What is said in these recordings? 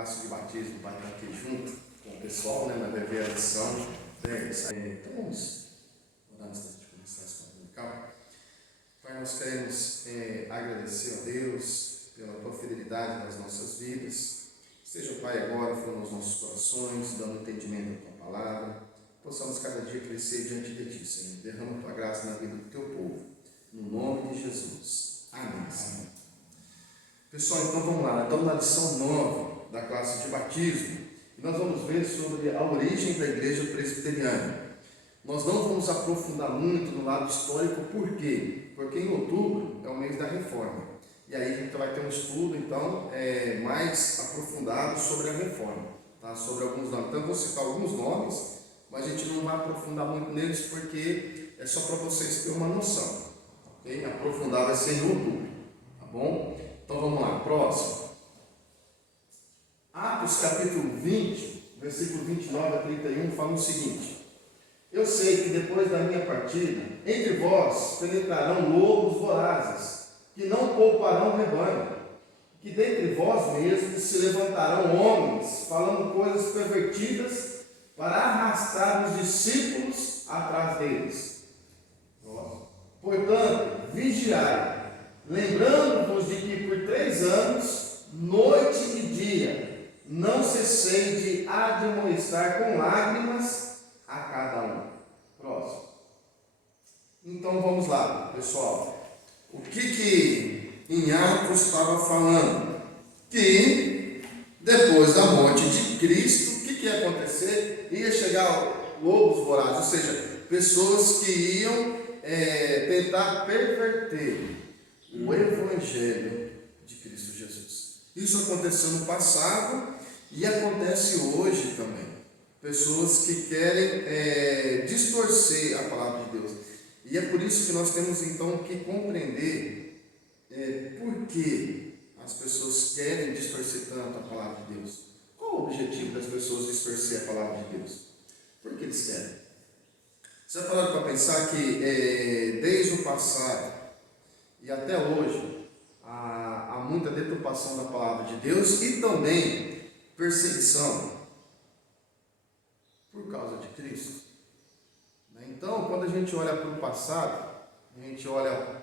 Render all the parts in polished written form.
classe de batismo vai estar aqui junto com o pessoal, né, na revelação. Então vamos orar antes de começar esse dominical. Pai, nós queremos agradecer a Deus pela tua fidelidade nas nossas vidas. Esteja, Pai, agora falando nos nossos corações, dando entendimento da tua palavra. Possamos cada dia crescer diante de ti, Senhor. Derrama a tua graça na vida do teu povo. No nome de Jesus. Amém, Senhor. Pessoal, então vamos lá. Nós estamos na lição 9 da classe de batismo. E nós vamos ver sobre a origem da igreja presbiteriana. Nós não vamos aprofundar muito no lado histórico, por quê? Porque em outubro é o mês da reforma. E aí a gente vai ter um estudo, então, mais aprofundado sobre a reforma, tá? Sobre alguns nomes. Então eu vou citar alguns nomes, mas a gente não vai aprofundar muito neles, porque é só para vocês terem uma noção. Okay? Aprofundar vai ser em outubro, tá bom? Então vamos lá, próximo. Atos capítulo 20, versículo 29 a 31, fala o seguinte: eu sei que depois da minha partida, entre vós penetrarão lobos vorazes, que não pouparão o rebanho, que dentre vós mesmos se levantarão homens, falando coisas pervertidas, para arrastar os discípulos atrás deles. Portanto, vigiai, lembrando-vos de que por 3 anos, noite e dia, não cessei de admoestar com lágrimas a cada um. Próximo. Então vamos lá, pessoal. O que em Atos estava falando? Que depois da morte de Cristo, o que ia acontecer? Ia chegar lobos vorazes, ou seja, pessoas que iam tentar perverter o Evangelho de Cristo Jesus. Isso aconteceu no passado e acontece hoje também. Pessoas que querem distorcer a palavra de Deus. E é por isso que nós temos então que compreender por que as pessoas querem distorcer tanto a palavra de Deus. Qual o objetivo das pessoas distorcer a palavra de Deus? Por que eles querem? Você já parou para pensar que desde o passado e até hoje há muita deturpação da palavra de Deus e também perseguição por causa de Cristo? Então, quando a gente olha para o passado, a gente olha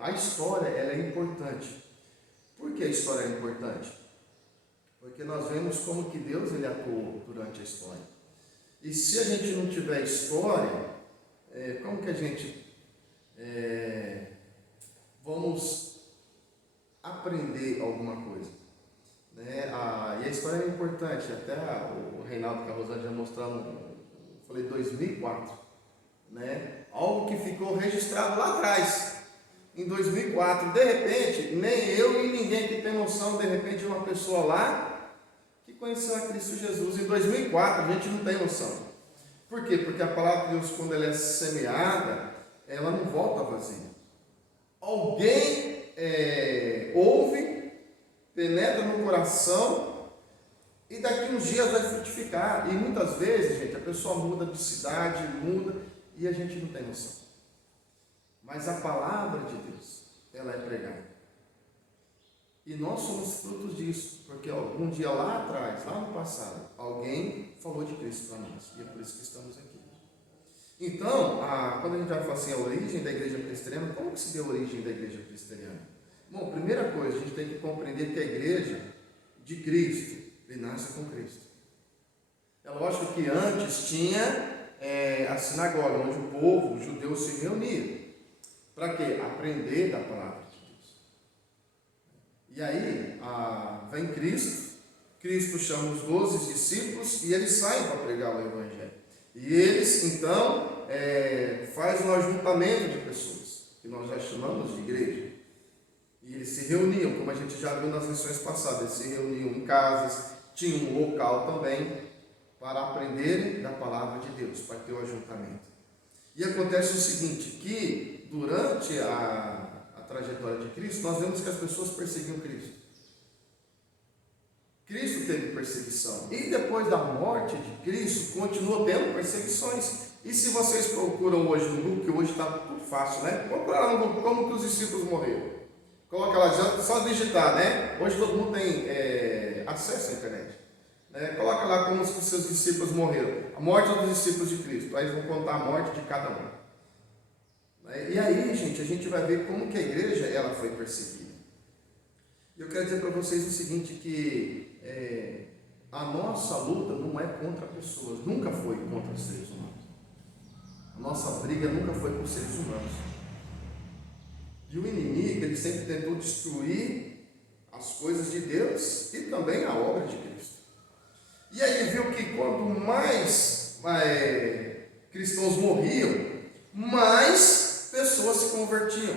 a história, ela é importante. Por que a história é importante? Porque nós vemos como que Deus ele atuou durante a história. E se a gente não tiver história, como que a gente vamos aprender alguma coisa? Né? E a história é importante. Até o Reinaldo Carrosani já mostrando, falei 2004, né? Algo que ficou registrado lá atrás, em 2004. De repente, nem eu e ninguém que tem noção, de repente, de uma pessoa lá que conheceu a Cristo Jesus em 2004, a gente não tem noção. Por quê? Porque a palavra de Deus, quando ela é semeada, ela não volta vazia. Alguém ouve, penetra no coração e daqui uns dias vai frutificar. E muitas vezes, gente, a pessoa muda de cidade, muda e a gente não tem noção. Mas a palavra de Deus, ela é pregada. E nós somos frutos disso, porque algum dia lá atrás, lá no passado, alguém falou de Cristo para nós, e é por isso que estamos aqui. Então, quando a gente vai falar assim, a origem da igreja presbiteriana, como que se deu a origem da igreja presbiteriana? Bom, primeira coisa, a gente tem que compreender que a igreja de Cristo, ele nasce com Cristo. É lógico que antes tinha a sinagoga, onde o povo, os judeus se reuniam. Para quê? Aprender da palavra. E aí, vem Cristo, Cristo chama os 12 discípulos e eles saem para pregar o Evangelho. E eles, então, fazem um ajuntamento de pessoas, que nós já chamamos de igreja. E eles se reuniam, como a gente já viu nas lições passadas, eles se reuniam em casas, tinham um local também para aprenderem da palavra de Deus, para ter o ajuntamento. E acontece o seguinte, que durante a trajetória de Cristo, nós vemos que as pessoas perseguiam Cristo. Cristo teve perseguição. E depois da morte de Cristo, continua tendo perseguições. E se vocês procuram hoje no Google, que hoje está tudo fácil, né? Procura lá no Google como que os discípulos morreram. Coloca lá, só digitar, né? Hoje todo mundo tem acesso à internet. Né? Coloca lá como os seus discípulos morreram. A morte dos discípulos de Cristo. Aí eles vão contar a morte de cada um. Né? E aí, gente, a gente vai ver como que a igreja ela foi perseguida. E eu quero dizer para vocês o seguinte, que a nossa luta não é contra pessoas, nunca foi contra seres humanos. A nossa briga nunca foi com seres humanos. E o inimigo, ele sempre tentou destruir as coisas de Deus e também a obra de Cristo. E aí ele viu que quanto mais cristãos morriam, mais pessoas se convertiam.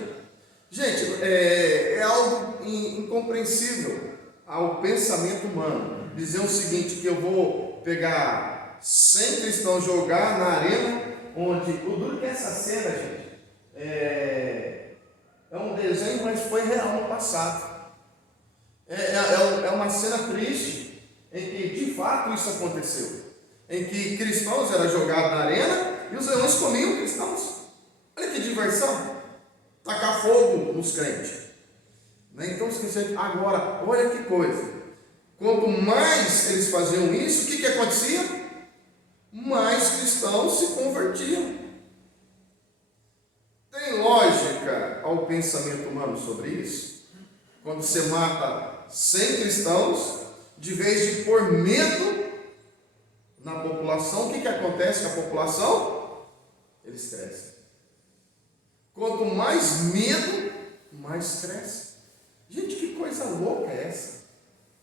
Gente, é algo incompreensível ao pensamento humano. Dizer o seguinte, que eu vou pegar 100 cristãos, jogar na arena, onde o duro que essa cena, gente, é um desenho, mas foi real no passado. É uma cena triste, em que de fato isso aconteceu. Em que cristãos eram jogados na arena e os leões comiam cristãos. Olha que diversão! Tacar fogo nos crentes. Né? Então, agora, olha que coisa. Quanto mais eles faziam isso, o que acontecia? Mais cristãos se convertiam. Tem lógica ao pensamento humano sobre isso? Quando você mata 100 cristãos, de vez de pôr medo na população, o que acontece com a população? Eles crescem. Quanto mais medo, mais cresce. Gente, que coisa louca é essa?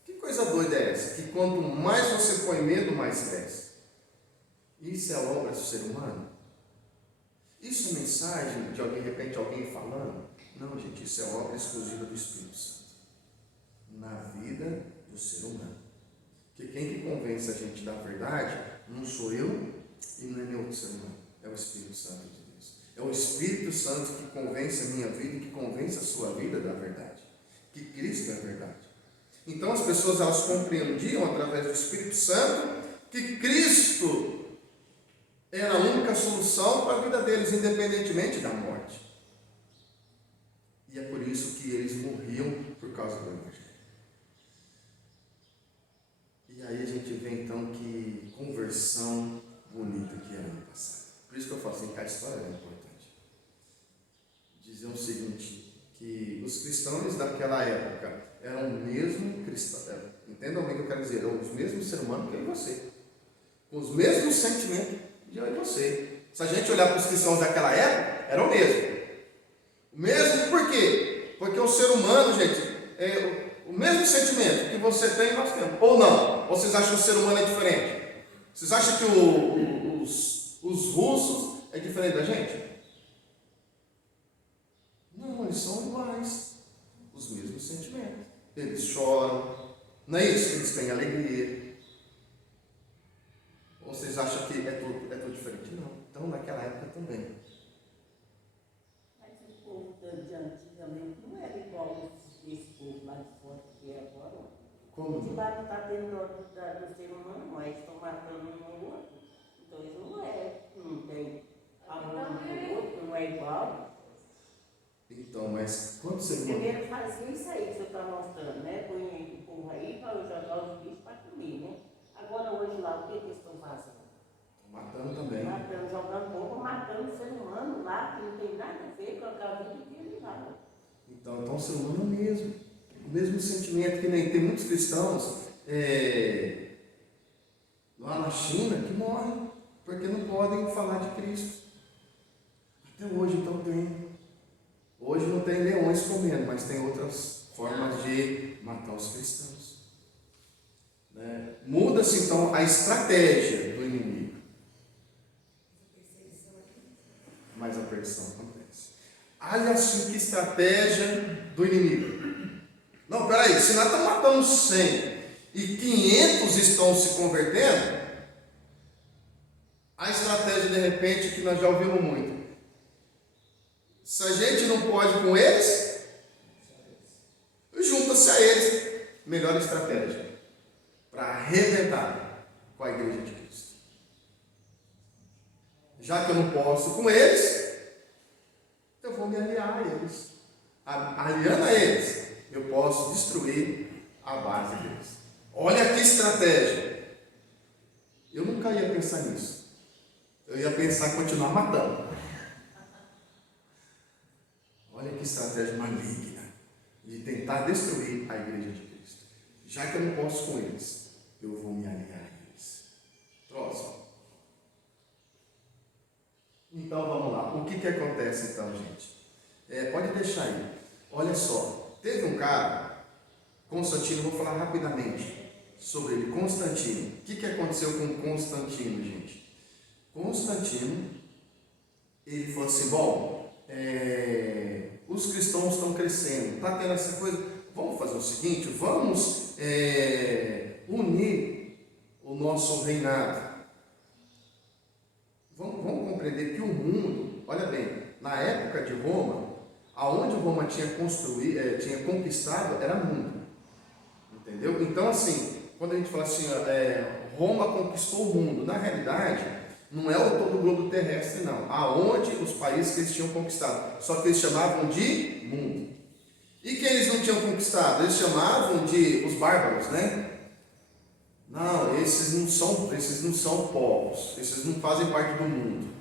Que coisa doida é essa? Que quanto mais você põe medo, mais cresce. Isso é obra do ser humano? Isso é mensagem de alguém, de repente, alguém falando? Não, gente, isso é obra exclusiva do Espírito Santo. Na vida do ser humano. Porque quem que convence a gente da verdade não sou eu e não é nenhum outro ser humano. É o Espírito Santo de Deus. É o Espírito Santo que convence a minha vida e que convence a sua vida da verdade. Que Cristo é a verdade. Então as pessoas elas compreendiam através do Espírito Santo que Cristo era a única solução para a vida deles, independentemente da morte. E é por isso que eles morriam por causa do Evangelho. E aí a gente vê então que conversão bonita que era no passado. Por isso que eu falo assim, cada história é importante. Dizer o seguinte, que os cristãos daquela época eram o mesmo cristão, entendam bem o que eu quero dizer, eram os mesmos seres humanos que eu e você, com os mesmos sentimentos de eu e você. Se a gente olhar para os cristãos daquela época, era o mesmo. O mesmo por quê? Porque o ser humano, gente, o mesmo sentimento que você tem, nós temos. Ou não? Ou vocês acham que o ser humano é diferente? Vocês acham que os russos é diferente da gente? Não, eles são iguais. Os mesmos sentimentos. Eles choram. Não é isso? Eles têm alegria. Ou vocês acham que é tudo diferente? Não. Então, naquela época também. Mas o povo de antigamente não era igual esse povo lá de fora que é agora. Como? De lá não está tendo dó do ser humano, mas estão matando um ao outro. Então isso não tem amor um do outro, não é igual. Então, mas quando você... Primeiro fazia isso aí que o senhor está mostrando, né? Põe o povo aí para jogar os bichos para comer, né? Agora hoje lá, o que eles estão fazendo? Matando também. Matando, jogando povo, matando o ser humano lá, que não tem nada a ver com a vida dele lá. Então o ser humano é o mesmo. O mesmo sentimento que nem tem muitos cristãos lá na China que morrem porque não podem falar de Cristo. Até hoje então tem. Hoje não tem leões comendo, mas tem outras formas de matar os cristãos. Né? Muda-se então a estratégia do inimigo. Mas a perseguição acontece. Olha assim que estratégia do inimigo. Não, peraí, se nós estamos matando 100 e 500 estão se convertendo, a estratégia de repente que nós já ouvimos muito. Se a gente não pode com eles, junta-se a eles. Melhor estratégia para arrebentar com a igreja de Cristo. Já que eu não posso com eles, eu vou me aliar a eles. aliando a eles, eu posso destruir a base deles. Olha que estratégia. Eu nunca ia pensar nisso. Eu ia pensar em continuar matando. Olha que estratégia maligna de tentar destruir a igreja de Cristo. Já que eu não posso com eles, eu vou me aliar a eles. Próximo. Então vamos lá. O que acontece então, gente? Pode deixar aí. Olha só. Teve um cara, Constantino, vou falar rapidamente sobre ele. Constantino. O que aconteceu com Constantino, gente? Constantino, ele falou assim, bom, os cristãos estão crescendo, está tendo essa coisa, vamos fazer o seguinte, vamos unir o nosso reinado. Vamos compreender que o mundo, olha bem, na época de Roma, aonde Roma tinha conquistado, era mundo. Entendeu? Então, assim, quando a gente fala assim, Roma conquistou o mundo, na realidade, não é o todo o globo terrestre, não. Aonde os países que eles tinham conquistado, só que eles chamavam de mundo. E que eles não tinham conquistado? Eles chamavam de os bárbaros, né? Não, esses não são povos, esses não fazem parte do mundo.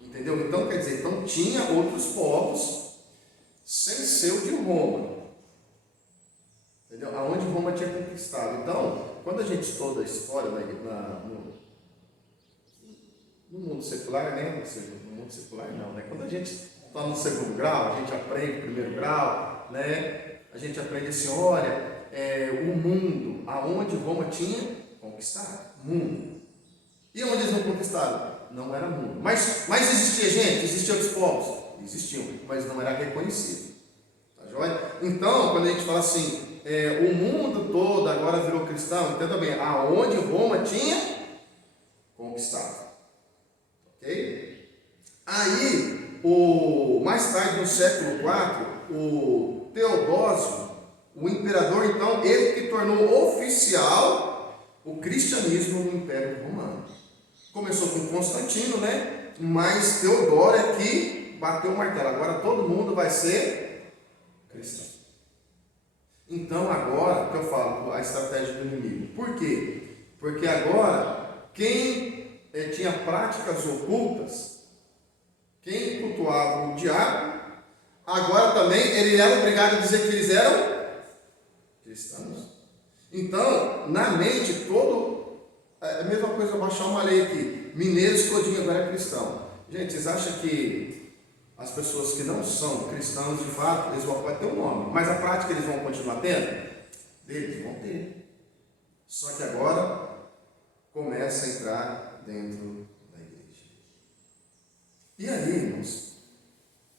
Entendeu? Então, quer dizer, então tinha outros povos sem ser o de Roma. Entendeu? Aonde Roma tinha conquistado. Então, quando a gente estuda a história no mundo secular, né? No mundo secular não, né? Quando a gente está no segundo grau, a gente aprende o primeiro grau, né? A gente aprende assim, olha, o mundo, aonde Roma tinha conquistado, mundo. E onde eles não conquistaram? Não era mundo. Mas existia gente, existiam outros povos? Existiam, mas não era reconhecido. Tá joia? Então, quando a gente fala assim, o mundo todo agora virou cristão, entenda bem, aonde Roma tinha conquistado. Ok? Aí, mais tarde, no século IV, o Teodósio, o imperador, então, ele que tornou oficial o cristianismo no Império Romano. Começou com Constantino, né? Mas Teodoro é que bateu o martelo. Agora todo mundo vai ser cristão. Então agora que eu falo a estratégia do inimigo. Por quê? Porque agora quem tinha práticas ocultas, quem cultuava o diabo, agora também ele era obrigado a dizer que eles eram cristãos. Então, na mente, é a mesma coisa, eu baixar uma lei aqui, mineiros todinho agora é cristão. Gente, vocês acham que as pessoas que não são cristãos de fato, eles vão ter um nome, mas a prática eles vão continuar tendo? Eles vão ter. Só que agora começa a entrar dentro da igreja. E aí, irmãos,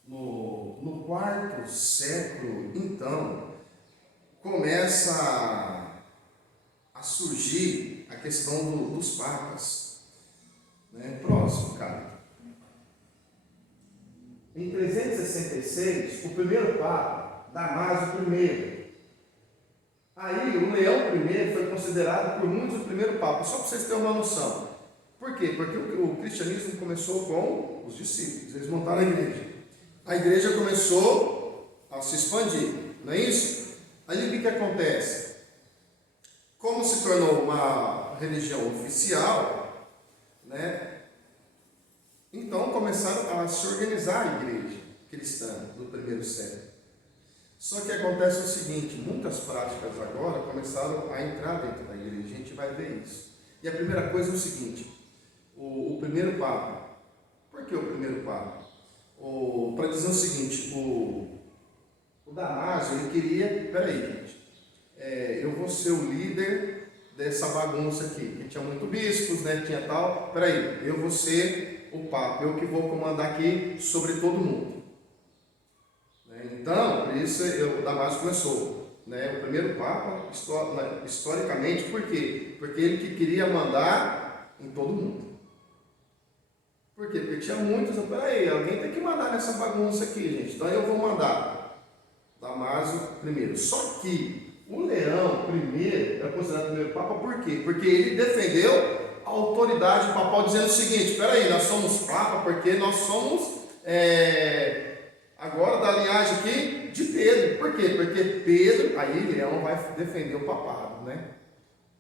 no quarto século, então, começa a surgir a questão dos papas. Né? Próximo, cara. Em 366, o primeiro papa, Damásio I. Aí, o Leão I foi considerado por muitos o primeiro papa, só para vocês terem uma noção. Por quê? Porque o cristianismo começou com os discípulos, eles montaram a igreja. A igreja começou a se expandir, não é isso? Aí o que acontece? Como se tornou uma religião oficial, né? Então começaram a se organizar a igreja cristã do primeiro século. Só que acontece o seguinte, muitas práticas agora começaram a entrar dentro da igreja, a gente vai ver isso. E a primeira coisa é o seguinte, o primeiro papa. Por que o primeiro papa? Para dizer o seguinte, o Damásio, ele queria, peraí gente, eu vou ser o líder dessa bagunça aqui, que tinha muito bispos, né, tinha tal, peraí, eu vou ser o Papa, eu que vou comandar aqui sobre todo mundo. Então, por isso o Damásio começou, né, o primeiro Papa, historicamente, por quê? Porque ele que queria mandar em todo mundo. Por quê? Porque tinha muitos, peraí, alguém tem que mandar nessa bagunça aqui, gente, então eu vou mandar Damásio primeiro. Só que o Leão I é considerado o primeiro Papa, por quê? Porque ele defendeu a autoridade papal, dizendo o seguinte, espera aí, nós somos Papa porque nós somos Agora da linhagem aqui de Pedro. Por quê? Porque Pedro, aí Leão vai defender o papado, né?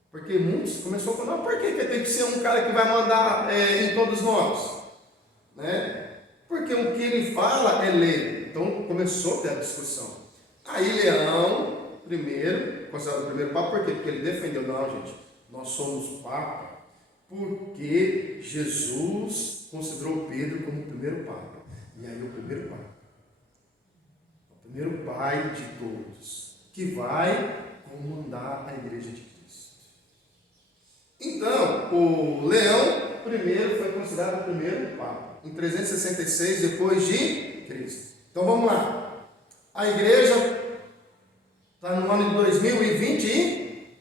Porque muitos começou a falar, por que tem que ser um cara que vai mandar em todos nós? Né? Porque o que ele fala é lei. Então começou a ter a discussão. Aí Leão, primeiro, considerado o primeiro papa, por quê? Porque ele defendeu, não, gente, nós somos papa, porque Jesus considerou Pedro como o primeiro papa. E aí o primeiro papa, o primeiro pai de todos, que vai comandar a igreja de Cristo. Então, o Leão primeiro foi considerado o primeiro papa, em 366 depois de Cristo. Então vamos lá. A igreja está no ano de 2020.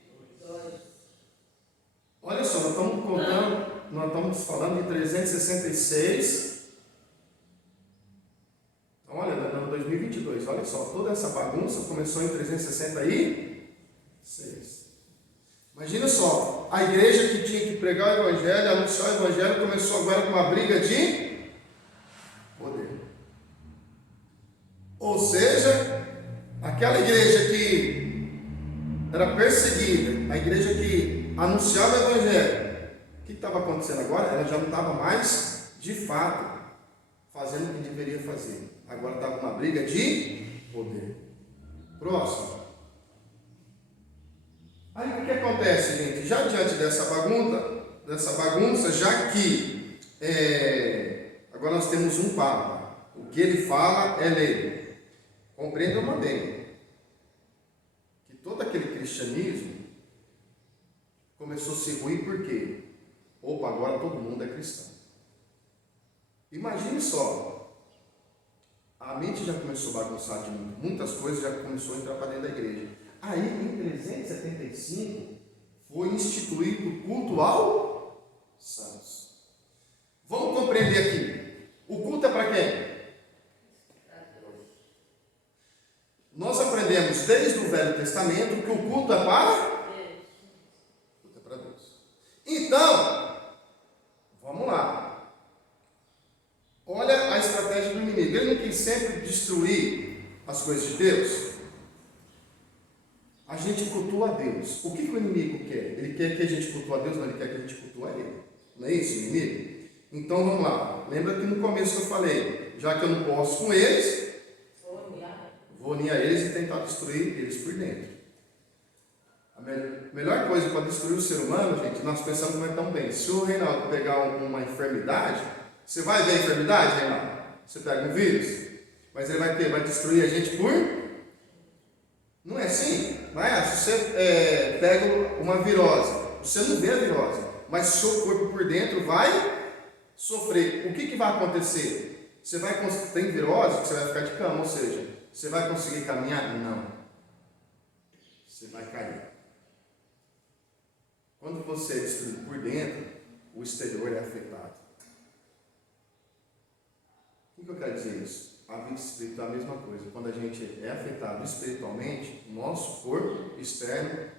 Olha só, nós estamos contando, nós estamos falando de 366. Então, olha, no 2022, olha só, toda essa bagunça começou em 366. Imagina só, a igreja que tinha que pregar o evangelho, anunciar o evangelho, começou agora com uma briga de poder. Ou seja, aquela igreja que era perseguida, a igreja que anunciava o evangelho, o que estava acontecendo agora? Ela já não estava mais, de fato, fazendo o que deveria fazer. Agora estava uma briga de poder. Próximo. Aí o que acontece, gente? Já diante dessa bagunça, já que agora nós temos um Papa, o que ele fala é lei. Compreendam bem que todo aquele cristianismo começou a ser ruim por quê? Opa, agora todo mundo é cristão. Imagine só, a mente já começou a bagunçar de muitas coisas, já começou a entrar para dentro da igreja. Aí, em 375, foi instituído o culto aos santos. Vamos compreender aqui. O culto é para quem? Nós aprendemos desde o Velho Testamento que o culto é para Deus. O culto é para Deus. Então, vamos lá. Olha a estratégia do inimigo. Ele não quis sempre destruir as coisas de Deus. A gente cultua a Deus. O que o inimigo quer? Ele quer que a gente cultue a Deus, mas ele quer que a gente cultue a Ele. Não é isso, inimigo? Então vamos lá. Lembra que no começo eu falei, já que eu não posso com eles, vou unir a eles e tentar destruir eles por dentro. A melhor coisa para destruir o ser humano, gente, nós pensamos não é tão bem. Se o Reinaldo pegar uma enfermidade, você vai ver a enfermidade, Reinaldo? Você pega um vírus, mas ele vai destruir a gente por... Não é assim? Mas se você pega uma virose, você não vê a virose, mas seu corpo por dentro vai sofrer. O que vai acontecer? Você vai tem virose que você vai ficar de cama, ou seja, você vai conseguir caminhar? Não. Você vai cair. Quando você é destruído por dentro, o exterior é afetado. O que eu quero dizer isso? A vida espiritual é a mesma coisa. Quando a gente é afetado espiritualmente, o nosso corpo externo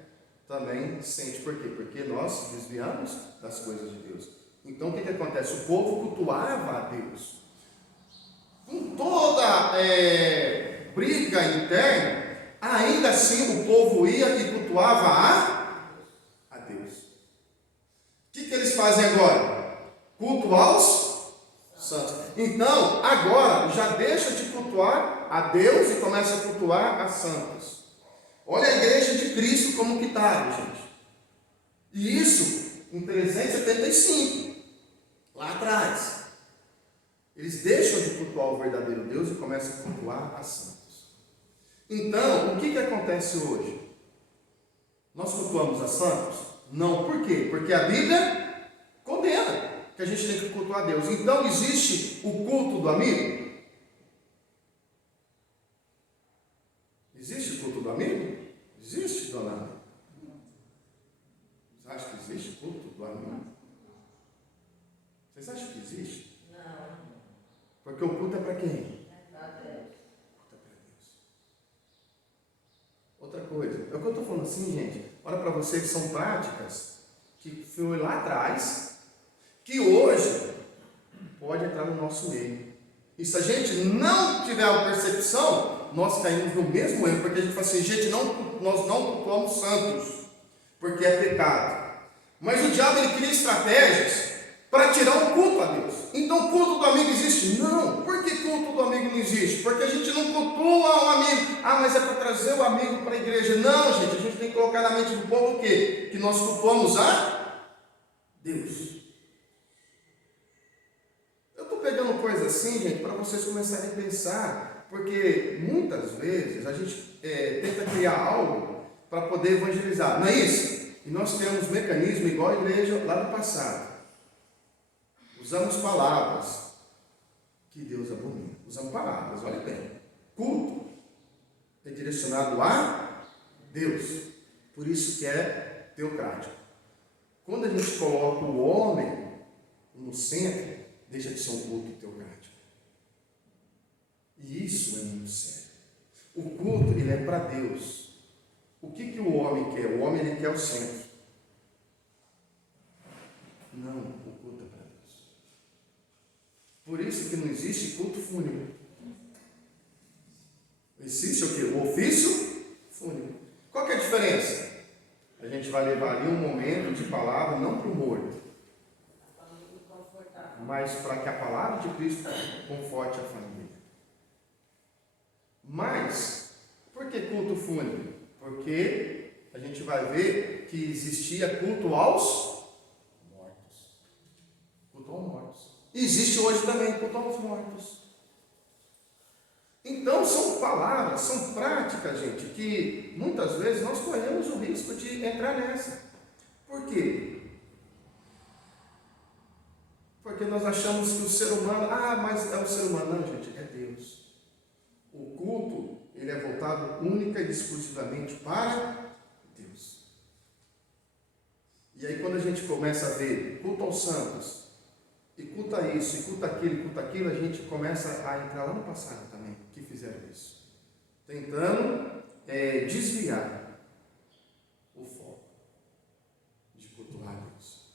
também sente. Por quê? Porque nós desviamos das coisas de Deus. Então o que acontece? O povo cultuava a Deus. Com toda briga interna, ainda assim o povo ia e cultuava a Deus. O que eles fazem agora? Culto aos santos. Então, agora, já deixa de cultuar a Deus e começa a cultuar a santos. Olha a igreja de Cristo como que está, gente. E isso em 375, lá atrás. Eles deixam de cultuar o verdadeiro Deus e começam a cultuar a santos. Então, o que acontece hoje? Nós cultuamos a santos? Não. Por quê? Porque a Bíblia condena que a gente tem que cultuar a Deus. Então, existe o culto do amigo? Existe o culto do amigo? Existe, dona Ana? Vocês acham que existe o culto do amigo? Vocês acham que existe? Não. Porque o culto é para quem? É para Deus. O culto é para Deus. Outra coisa, é o que eu estou falando assim, gente. Olha para vocês, são práticas que foi lá atrás, que hoje pode entrar no nosso meio. E se a gente não tiver a percepção, nós caímos no mesmo erro, porque a gente fala assim, gente, nós não cultuamos santos, porque é pecado. Mas o diabo ele cria estratégias para tirar o culto a Deus. Então o culto do amigo existe? Não. Por que culto do amigo não existe? Porque a gente não cultua o amigo. Ah, mas é para trazer o amigo para a igreja. Não, gente, a gente tem que colocar na mente do povo o quê? Que nós cultuamos a Deus. Eu estou pegando coisa assim, gente, para vocês começarem a pensar, porque muitas vezes a gente tenta criar algo para poder evangelizar, não é isso? E nós temos mecanismo igual a igreja lá do passado. Usamos palavras que Deus abomina. Usamos palavras, olha bem. Culto é direcionado a Deus. Por isso que é teocrático. Quando a gente coloca o homem no centro, deixa de ser um culto teocrático. E isso é muito sério. O culto, ele é para Deus. O que o homem quer? O homem, ele quer o centro. Não, o culto é para Deus. Por isso que não existe culto fúnebre. Existe o quê? O ofício fúnebre. Qual que é a diferença? A gente vai levar ali um momento de palavra, não para o morto, mas para que a palavra de Cristo conforte a família. Mas, por que culto fúnebre? Porque a gente vai ver que existia culto aos mortos. Culto aos mortos. E existe hoje também culto aos mortos. Então, são palavras, são práticas, gente, que muitas vezes nós corremos o risco de entrar nessa. Por quê? Porque nós achamos que o ser humano, mas é o ser humano. Não, gente, é Deus. O culto, ele é voltado única e exclusivamente para Deus. E aí quando a gente começa a ver culto aos santos, e culta isso, e culta aquilo, a gente começa a entrar lá no passado também, que fizeram isso. Tentando desviar o foco de cultuar Deus.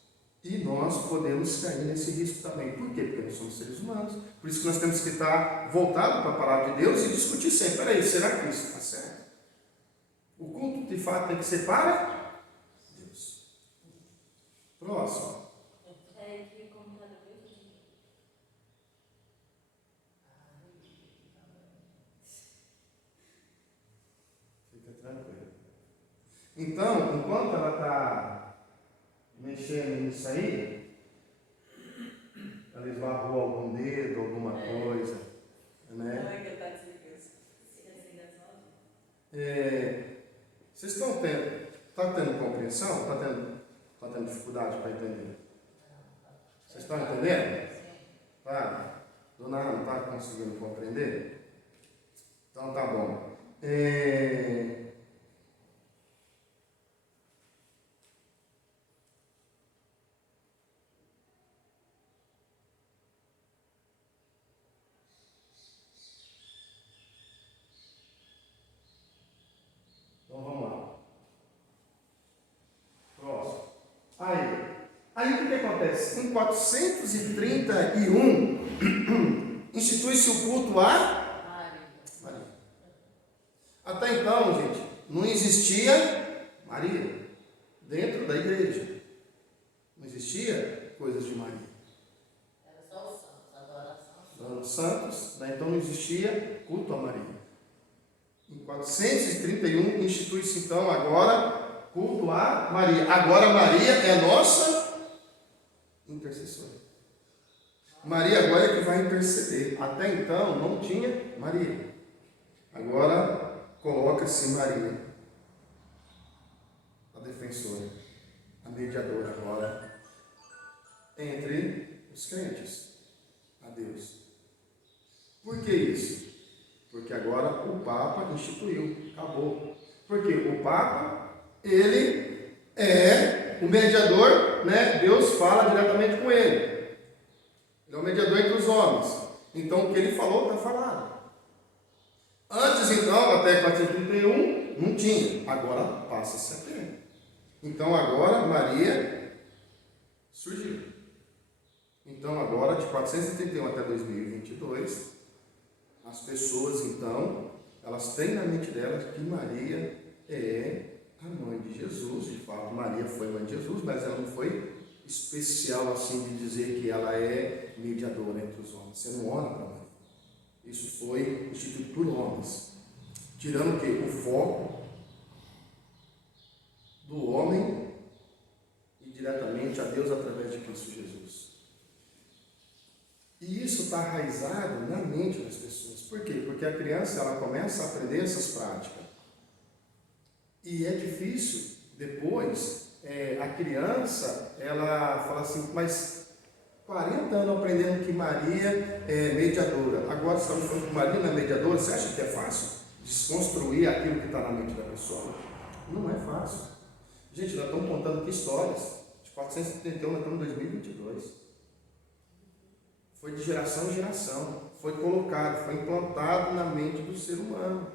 E nós podemos cair nesse risco também. Por quê? Porque nós somos seres humanos. Por isso que nós temos que estar voltados para a palavra de Deus e discutir sempre. Peraí, será que isso está certo? O culto de fato tem que ser para Deus. Próximo. Fica tranquilo. Então, enquanto ela está mexendo nisso aí, ela esbarrou algum dedo, alguma coisa, né? Vocês estão tendo compreensão? Está tendo dificuldade para entender? Vocês estão entendendo? Tá? Dona Ana, não está conseguindo compreender? Então tá bom. Então vamos lá. Próximo. Aí o que acontece? Em 431 institui-se o culto a Maria. Até então, gente, não existia Maria dentro da igreja. Não existia coisas de Maria. Era só os santos, adoração. Os santos, né? Então não existia culto a Maria. Em 431 institui-se então agora culto a Maria. Agora Maria é nossa intercessora. Maria agora é que vai interceder. Até então não tinha Maria. Agora coloca-se Maria, a defensora, a mediadora agora entre os crentes a Deus. Por que isso? Porque agora o Papa instituiu, acabou. Porque o Papa, ele é o mediador, né? Deus fala diretamente com ele. Ele é o mediador entre os homens. Então o que ele falou está falado. Antes então, até 431, não tinha. Agora passa-se a ter. Então agora Maria surgiu. Então, agora, de 431 até 2022, as pessoas, então, elas têm na mente delas que Maria é a mãe de Jesus. De fato, Maria foi mãe de Jesus, mas ela não foi especial assim de dizer que ela é mediadora entre os homens. Você não ora para a mãe. Isso foi instituído por homens, tirando o quê? O foco do homem e diretamente a Deus através de Cristo Jesus. E isso está arraizado na mente das pessoas. Por quê? Porque a criança ela começa a aprender essas práticas. E é difícil depois, a criança, ela fala assim, mas 40 anos aprendendo que Maria é mediadora. Agora estamos falando que Maria não é mediadora. Você acha que é fácil desconstruir aquilo que está na mente da pessoa? Não é fácil. Gente, nós estamos contando que histórias. De 431, nós estamos em 2022. Foi de geração em geração. Foi colocado, foi implantado na mente do ser humano.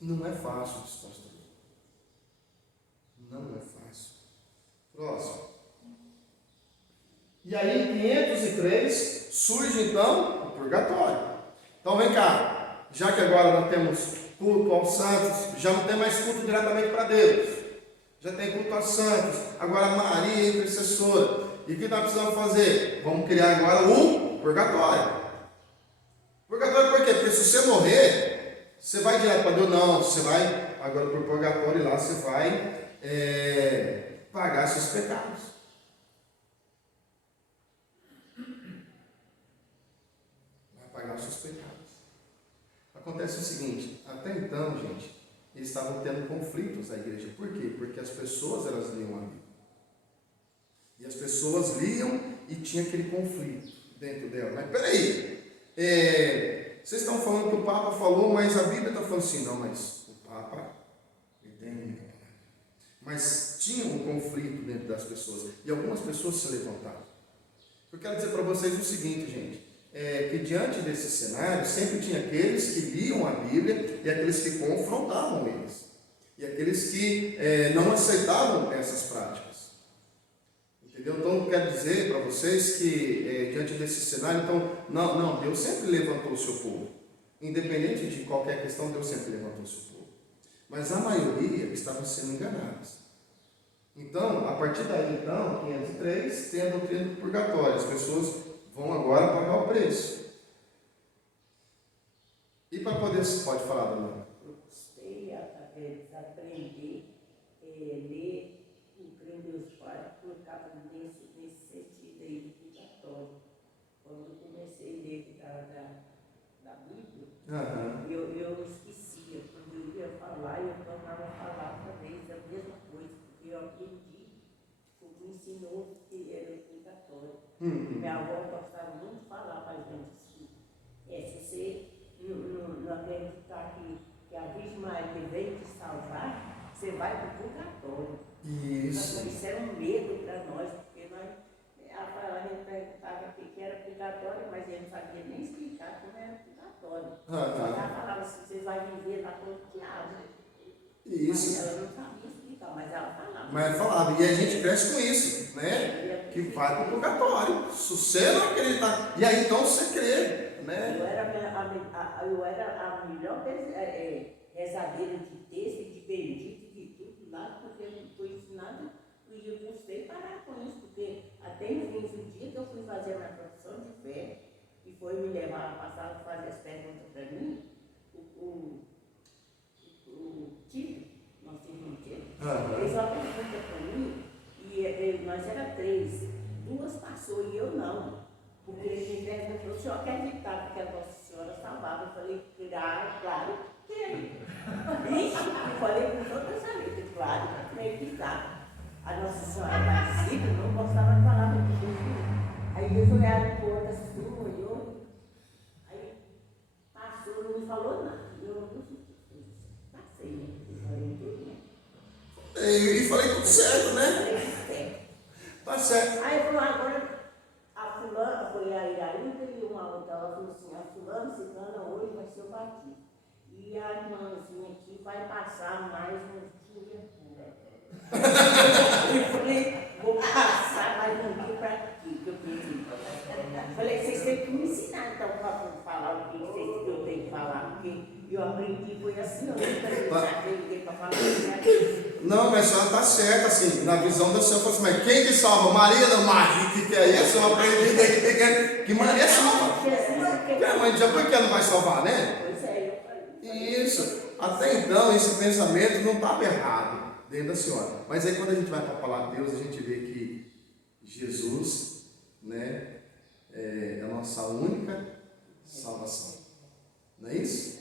Não é fácil desconstruir. Não é fácil. Próximo. E aí, em 503, surge então o purgatório. Então vem cá, já que agora nós temos culto aos santos, já não tem mais culto diretamente para Deus, já tem culto aos santos, agora Maria é intercessora. E o que nós precisamos fazer? Vamos criar agora o purgatório. Purgatório por quê? Porque se você morrer, você vai direto para Deus? Não, você vai agora para o purgatório e lá você vai pagar seus pecados. Pagar os seus pecados. Acontece o seguinte, até então, gente, eles estavam tendo conflitos na igreja. Por quê? Porque as pessoas, elas liam a Bíblia. E as pessoas liam e tinha aquele conflito dentro dela. Mas peraí, vocês estão falando que o Papa falou, mas a Bíblia está falando assim, não, mas o Papa, ele tem uma palavra. Mas tinha um conflito dentro das pessoas. E algumas pessoas se levantaram. Eu quero dizer para vocês o seguinte, gente. Que diante desse cenário sempre tinha aqueles que liam a Bíblia e aqueles que confrontavam eles e aqueles que não aceitavam essas práticas, entendeu? Então quero dizer para vocês que diante desse cenário, então não, Deus sempre levantou o seu povo, independente de qualquer questão, Deus sempre levantou o seu povo, mas a maioria estava sendo enganados. Então, a partir daí, então, 503, tem a doutrina do purgatório. As pessoas vão agora pagar o preço. E para poder... Pode falar, Dona. Eu gostei de aprender ler o Crime dos Pais por causa nesse sentido aí do purgatório. Quando eu comecei a ler da Bíblia, eu esquecia. Quando eu ia falar, eu tornava a falar outra vez a mesma coisa, porque eu aprendi, o que me ensinou que era o purgatório. Minha avó gostava muito de falar para a gente assim, se você não acreditar que a Virgem Maria veio te salvar, você vai para o purgatório. Isso era um medo para nós, porque a gente perguntava o que era purgatório, mas ele não sabia nem explicar como era purgatório. Ela falava assim, você vai viver na conta do diabo. Isso. Mas ela não sabia explicar, mas ela falava. Mas falava, e a gente cresce com isso, né? Que vai para o purgatório. Se você não acreditar, e aí então você crê, né? Eu era a melhor rezadeira de texto, de bendito, de tudo lá, porque eu fui ensinada e eu gostei de parar com isso, porque até enfim, o dia que eu fui fazer a minha profissão de fé, e foi me levar a passar a fazer as perguntas para mim, o Tito, nós tínhamos um Tito, fez uma pergunta para mim, e nós era 3, 2 passou e eu não. Porque ele me perguntou, o senhor acreditava que a Nossa Senhora salvava? Eu falei, claro que ele. Eu falei com toda essa letra, claro que acreditava. A Nossa Senhora Aparecida não gostava de falar de Jesus. Aí eles olharam para o outro assim, olhou, aí passou, não me falou nada. Eu passei, né? Eu falei tudo, né? E falei tudo certo, né? Falei tudo certo. Tá certo. Aí falou, agora a fulana, foi a Iraída e uma outra, ela falou assim, a fulana cigana hoje vai ser o batismo. E a irmãzinha aqui vai passar mais um dia. Eu falei, vou passar mais um dia para ti, que eu pensei, Não, mas a senhora está certa, assim, na visão da senhora, assim, mas quem que salva? Maria não, Maria, que é isso? Eu aprendi que Maria salva. Mas já por que não vai salvar, né? Pois é, eu falei. Isso. Até então, esse pensamento não estava errado dentro da senhora. Mas aí quando a gente vai para a palavra de Deus, a gente vê que Jesus, né, é a nossa única salvação. Não é isso?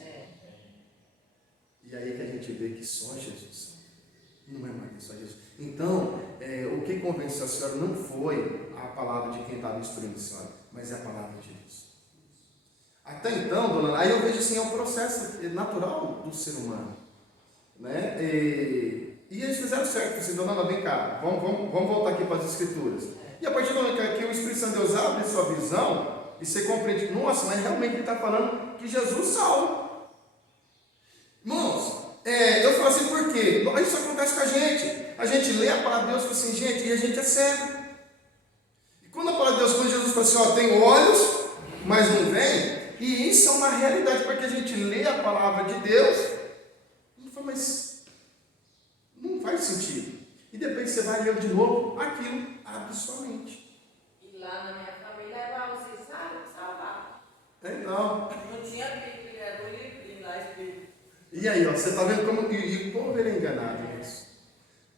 E aí que a gente vê que só Jesus. Não é mais que só Jesus. Então, o que convenceu a senhora não foi a palavra de quem estava instruindo a senhora, mas é a palavra de Jesus. Até então, dona Ana, aí eu vejo assim, é um processo natural do ser humano. Né? E eles fizeram certo, assim, dona Ana, vem cá, vamos voltar aqui para as Escrituras. E a partir do momento que o Espírito Santo de Deus abre a sua visão, e você compreende, nossa, mas realmente ele está falando que Jesus salva. Irmãos, eu falo assim, por quê? Isso acontece com a gente. A gente lê a palavra de Deus e fala assim, gente, e a gente é cego. E quando a palavra de Deus, quando Jesus fala assim, ó, tem olhos, mas não vem, e isso é uma realidade, porque a gente lê a palavra de Deus, e fala, mas não faz sentido. E depois você vai ler de novo, aquilo abre sua mente. E lá na minha família era você salvar. Então, Não tinha vereador e lá espírito. e aí, ó, você está vendo como o povo era enganado nisso.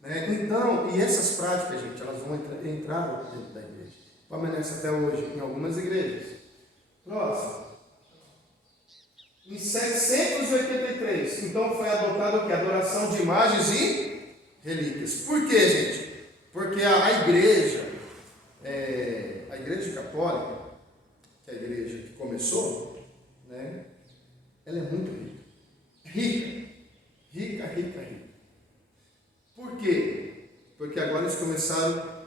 Né? Então, e essas práticas, gente, elas vão entrar dentro da igreja. Permanece até hoje em algumas igrejas. Próximo. Em 783, então foi adotado o que? Adoração de imagens e relíquias. Por quê, gente? Porque a igreja católica, que é a igreja que começou, né, ela é muito rica. Rica. Por quê? Porque agora eles começaram a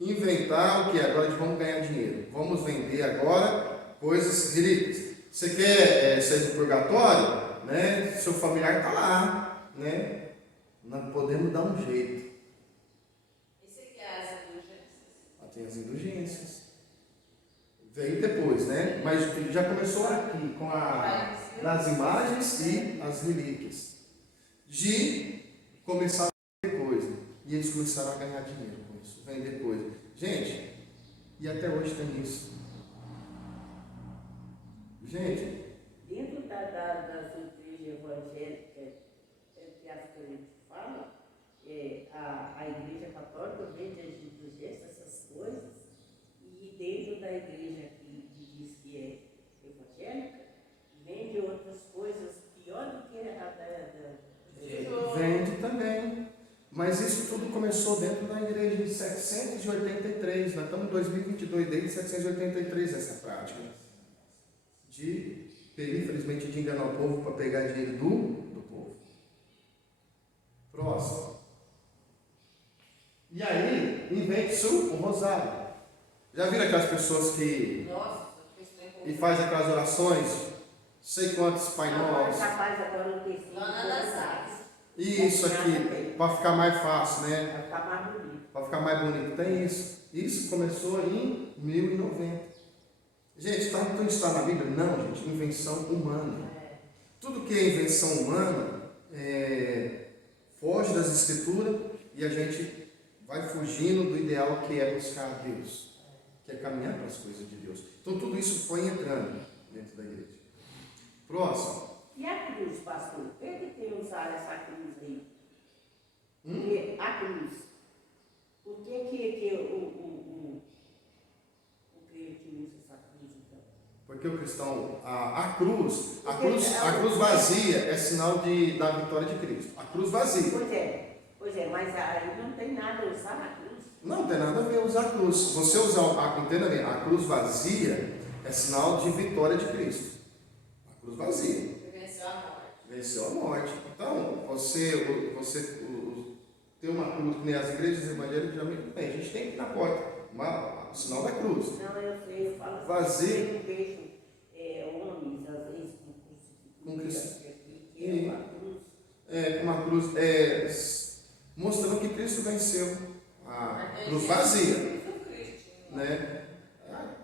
inventar o que? Agora eles vão ganhar dinheiro. Vamos vender agora coisas relíquias. Você quer sair do purgatório? Né? Seu familiar está lá. Né? Nós podemos dar um jeito. E você quer as indulgências? Tem as indulgências. Veio depois, né? Mas já começou aqui com das imagens e as relíquias. De começar a vender coisa. E eles começaram a ganhar dinheiro com isso, vender coisa. Gente, e até hoje tem isso. Gente, Dentro das igrejas evangélicas, que as que a gente fala, a igreja católica vende as indulgências, essas coisas, e dentro da igreja que diz que é evangélica, vende outras coisas pior do que a da vende também. Mas isso tudo começou dentro da igreja em 783. Nós estamos em 2022, desde 783 essa prática. Infelizmente, de enganar o povo para pegar dinheiro do povo. Próximo. E aí, invente-se o rosário. Já viram aquelas pessoas que fazem aquelas orações? Sei quantos Pai Nosso. Capaz agora o terceiro. Dona das Artes. Isso aqui, para ficar mais fácil, né? Para ficar mais bonito. Para ficar mais bonito. Tem isso. Isso começou em 1090. Gente, está na Bíblia? Não, gente. Invenção humana. Tudo que é invenção humana foge das Escrituras e a gente vai fugindo do ideal que é buscar a Deus, que é caminhar para as coisas de Deus. Então tudo isso foi entrando dentro da igreja. Próximo. E a cruz, pastor? Por que tem que usar essa cruz aí? Porque a cruz. Por que o crente usa essa cruz, então? Porque o cristão, a cruz vazia é sinal da vitória de Cristo. A cruz vazia. Pois é, mas aí não tem nada a usar na cruz. Não tem nada a ver usar a cruz. Se você usar, entenda bem, a cruz vazia é sinal de vitória de Cristo. A cruz vazia. Venceu a morte. Venceu a morte. Então, você ter uma cruz, que nem as igrejas evangélicas geralmente tem. A gente tem que ir na porta. O sinal da cruz. Não, eu sei, eu falo assim. Vazio. Eu vejo homens, às vezes, com uma cruz mostrando que Cristo venceu a cruz vazia. Né?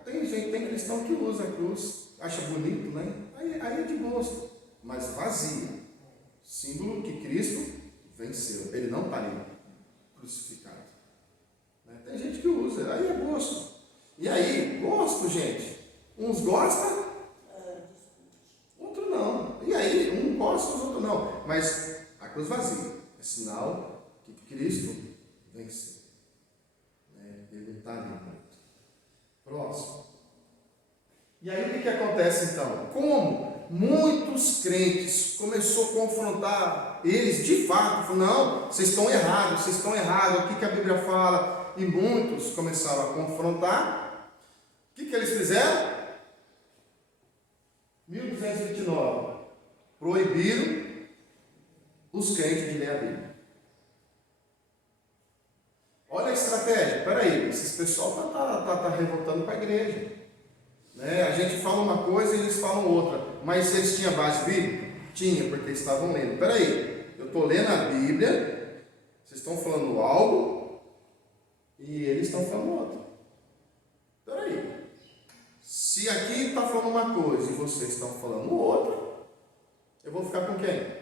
Tem cristão que usa a cruz, acha bonito, né? Aí é de gosto, mas vazia. Símbolo que Cristo venceu. Ele não está ali crucificado. Né? Tem gente que usa, aí é gosto. E aí, gosto, gente. Uns gostam, outro não. E aí, um gosta, os outros não. Mas a cruz vazia é sinal que Cristo venceu. Né? Ele não está ali morto. Próximo. E aí o que acontece então? Como muitos crentes começou a confrontar eles de fato, falaram, não, vocês estão errados, o que a Bíblia fala? E muitos começaram a confrontar. O que eles fizeram? 1229, proibiram os crentes de ler a Bíblia. Olha a estratégia, peraí, esse pessoal tá revoltando para a igreja. Né? A gente fala uma coisa e eles falam outra, mas eles tinham base bíblica? Tinha, porque eles estavam lendo. Peraí, eu estou lendo a Bíblia, vocês estão falando algo e eles estão falando outra. Peraí, se aqui está falando uma coisa e vocês estão falando outra, eu vou ficar com quem?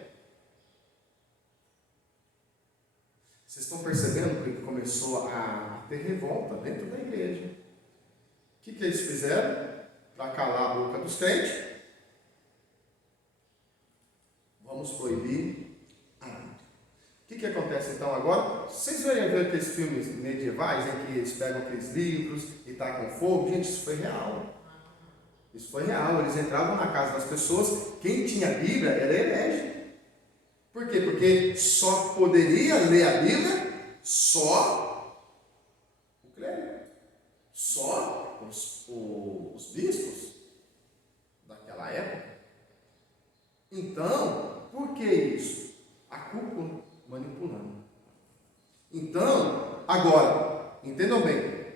Vocês estão percebendo que começou a ter revolta dentro da igreja? O que eles fizeram para calar a boca dos crentes? Vamos proibir a Bíblia. O que acontece então agora? Vocês verem ver aqueles filmes medievais em que eles pegam aqueles livros e tacam fogo? Gente, isso foi real. Isso foi real. Eles entravam na casa das pessoas. Quem tinha Bíblia era herege. Por quê? Porque só poderia ler a Bíblia só o clérigo. Só os bispos daquela época. Então, por que isso? A cúpula manipulando. Então, agora, entendam bem,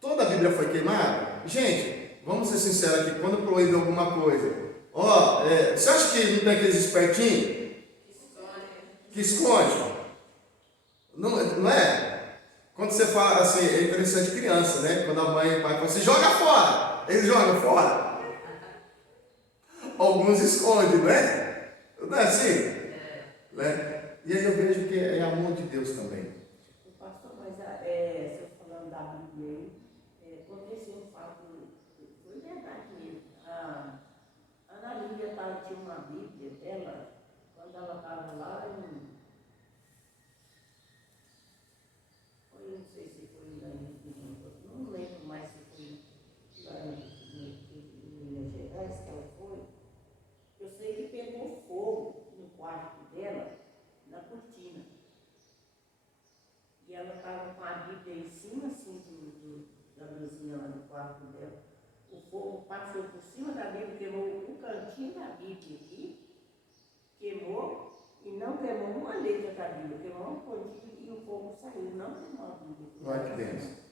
toda a Bíblia foi queimada? Gente, vamos ser sinceros aqui, quando proíbe alguma coisa, você acha que não tem aqueles espertinhos? Que esconde? Não é? Quando você fala assim, é interessante criança, né? Quando a mãe e o pai falam assim, joga fora! Eles jogam fora. Alguns escondem, não é? Não é assim? Né? E aí eu vejo que é amor de Deus também. Pastor, mas você falando da Bíblia aí, aconteceu um fato, foi verdade mesmo. A Ana Lívia tinha uma Bíblia dela, quando ela estava lá, eu não sei se foi lá não lembro mais se foi lá em Minas Gerais que ela foi. Eu sei que pegou fogo no quarto dela, na cortina. E ela estava com a Bíblia em cima, assim, da luzinha lá no quarto dela. O fogo passou por cima da Bíblia, queimou o cantinho da Bíblia aqui, queimou, e não queimou uma letra da Bíblia, queimou um pontinho e o fogo saiu, não queimou a Bíblia. Olha que benção.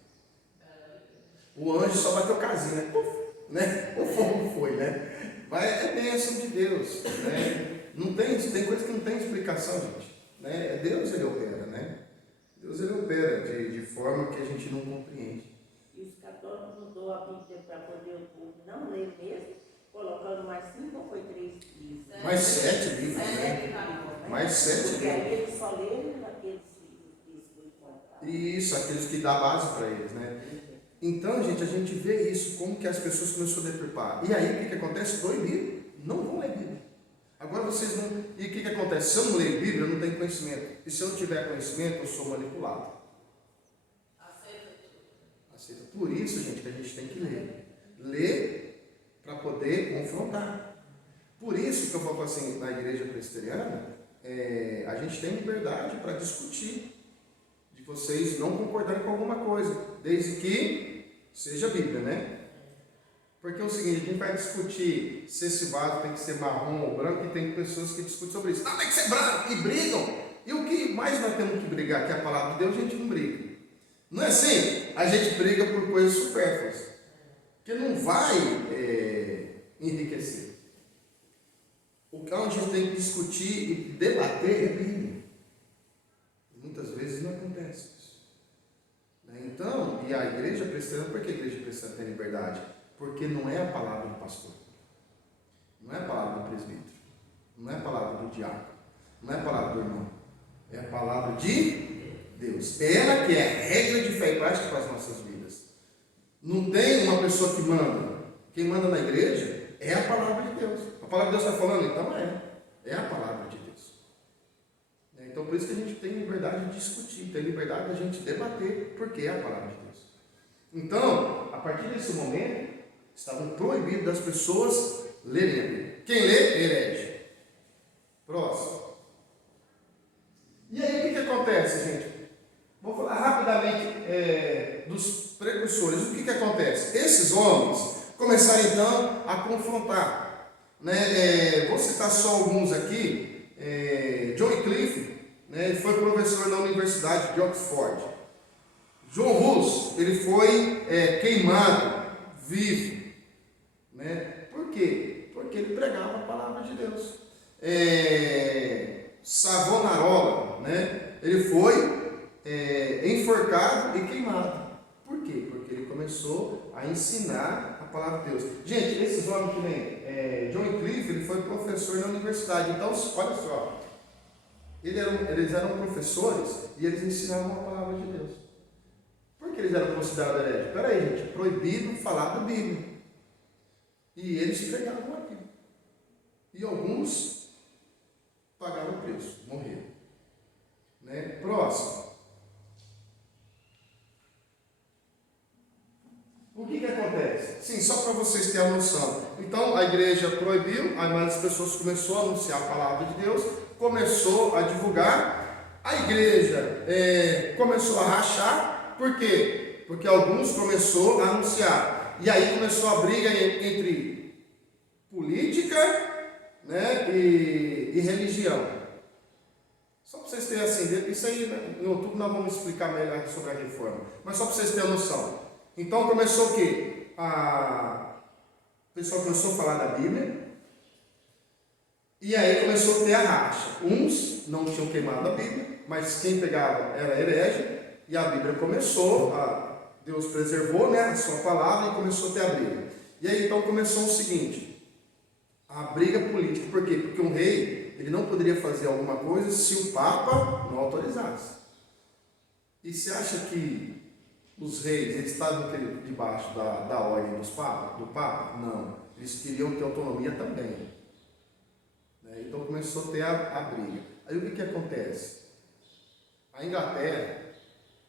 O anjo só bateu casinha, né? O fogo foi, né? Mas é bênção de Deus, né? Não tem coisa que não tem explicação, gente. Né? Deus, ele opera, né? Deus, ele opera de forma que a gente não compreende. E os católicos mudou a Bíblia para poder o povo não ler mesmo, colocando mais 5 ou foi 3 livros? Mais 7 livros, né? Mais 7 livros. Porque aí eles só leram aqueles livros que foi encontrado. Isso, aqueles que dá base para eles, né? Então, gente, a gente vê isso, como que as pessoas começaram a deturpar. E aí, o que acontece? Proibido. Não vão ler Bíblia. Agora vocês não... E o que acontece? Se eu não ler Bíblia, eu não tenho conhecimento. E se eu não tiver conhecimento, eu sou manipulado. Aceita. Por isso, gente, que a gente tem que ler. Ler para poder confrontar. Por isso que eu falo assim, na igreja presbiteriana, a gente tem liberdade para discutir. De vocês não concordarem com alguma coisa. Desde que seja Bíblia, né? Porque é o seguinte, a gente vai discutir se esse vaso tem que ser marrom ou branco, e tem pessoas que discutem sobre isso. Não, tem que ser branco, e brigam. E o que mais nós temos que brigar, que é a palavra de Deus, a gente não briga. Não é assim? A gente briga por coisas supérfluas, que não vai enriquecer. O que a gente tem que discutir e debater é Bíblia. Muitas vezes não acontece isso. Então, e a igreja presbiteriana, por que a igreja presbiteriana tem liberdade? Porque não é a palavra do pastor, não é a palavra do presbítero, não é a palavra do diácono, não é a palavra do irmão, É a palavra de Deus. Ela que é a regra de fé e prática para as nossas vidas. Não tem uma pessoa que manda. Quem manda na igreja é a palavra de Deus. A palavra de Deus está falando? Então é a palavra de Deus. Então por isso que a gente tem liberdade de discutir, tem liberdade de a gente debater, porque é a palavra de Deus. Então, a partir desse momento, estavam proibidos das pessoas lerem a Bíblia. Quem lê, herege. Próximo. E aí o que acontece, gente? Vou falar rapidamente dos precursores. O que acontece? Esses homens começaram então a confrontar. Vou citar só alguns aqui. John Wycliffe, ele foi professor na Universidade de Oxford. John Hus, ele foi queimado vivo. Por quê? Porque ele pregava a palavra de Deus. Savonarola, ele foi enforcado e queimado. Por quê? Porque ele começou a ensinar a palavra de Deus. Gente, esses homens que nem John Wycliffe, ele foi professor na universidade. Então, olha só, eles eram professores e eles ensinavam a palavra de Deus. Por que eles eram considerados hereges? Espera aí, gente, proibido falar da Bíblia. E eles pregavam a Bíblia. E alguns pagaram o preço, morreram. Próximo. O que acontece? Sim, só para vocês terem a noção. Então, a igreja proibiu, aí mais as pessoas começaram a anunciar a palavra de Deus, começou a divulgar, a igreja começou a rachar. Por quê? Porque alguns começaram a anunciar. E aí começou a briga entre política, e religião. Só para vocês terem assim, isso aí, em outubro nós vamos explicar melhor sobre a reforma. Mas só para vocês terem noção. Então começou o quê? O pessoal começou a falar da Bíblia. E aí começou a ter a racha. Uns não tinham queimado a Bíblia, mas quem pegava era herege. E a Bíblia começou, Deus preservou a sua palavra e começou a ter a briga. E aí então começou o seguinte, a briga política. Por quê? Porque um rei, ele não poderia fazer alguma coisa se o Papa não autorizasse. E você acha que os reis, eles estavam debaixo da ordem do Papa? Não. Eles queriam ter autonomia também. Então começou a ter a briga. Aí o que acontece? A Inglaterra,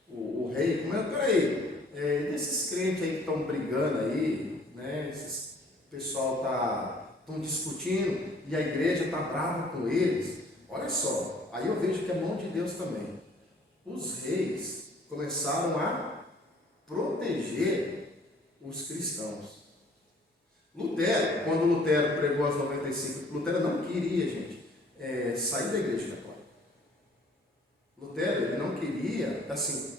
o rei, peraí, desses crentes aí que estão brigando aí, esses pessoal estão discutindo e a igreja está brava com eles. Olha só, aí eu vejo que é mão de Deus também. Os reis começaram a proteger os cristãos. Lutero, quando Lutero pregou as 95, Lutero não queria, gente, sair da igreja católica. Lutero, ele não queria, assim,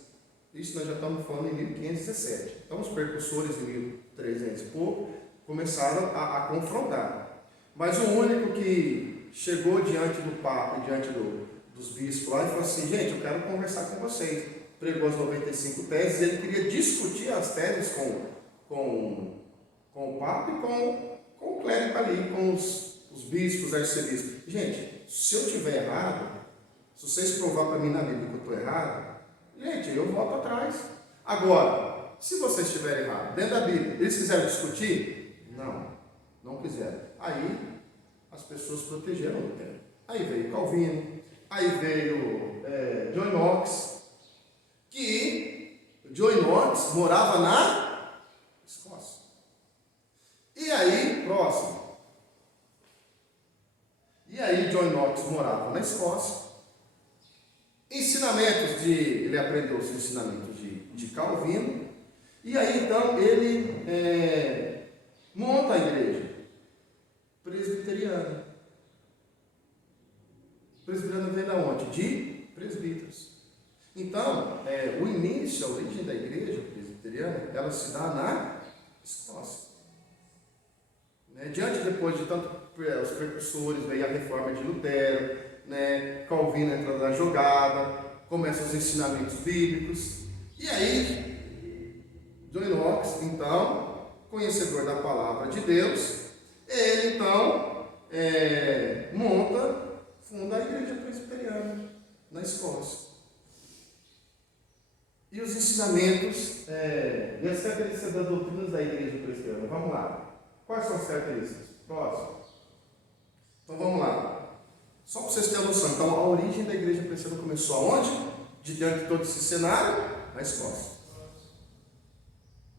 isso nós já estamos falando em 1517. Então os precursores em 1300 e pouco começaram a confrontar. Mas o único que chegou diante do Papa e diante dos bispos lá e falou assim, gente, eu quero conversar com vocês. Pregou as 95 teses, ele queria discutir as teses com o Papa e com o clérigo ali, com os bispos, arcebispos. Gente, se eu estiver errado, se vocês provar para mim na Bíblia que eu estou errado, gente, eu volto atrás. Agora, se vocês estiverem errado, dentro da Bíblia, eles quiseram discutir? Não quiseram. Aí, as pessoas protegeram o Lutero. Aí veio Calvino, aí veio John Knox, que John Knox morava na Escócia. E aí, próximo. E aí, John Knox morava na Escócia. Ele aprendeu os ensinamentos de Calvino. E aí, então, ele monta a igreja presbiteriana. Presbiteriana vem da onde? De presbíteros. Então, o início, a origem da igreja presbiteriana, ela se dá na Escócia. Depois de tanto os precursores, veio a reforma de Lutero, Calvino entra na jogada, começam os ensinamentos bíblicos. E aí, John Knox, então, conhecedor da palavra de Deus, ele então funda a igreja presbiteriana. na Escócia. E os ensinamentos e as características das doutrinas da igreja presbiteriana. Vamos lá. Quais são as características? Próximo. Então vamos lá. Só para vocês terem noção. Então a origem da igreja presbiteriana começou aonde? Diante de todo esse cenário, na Escócia.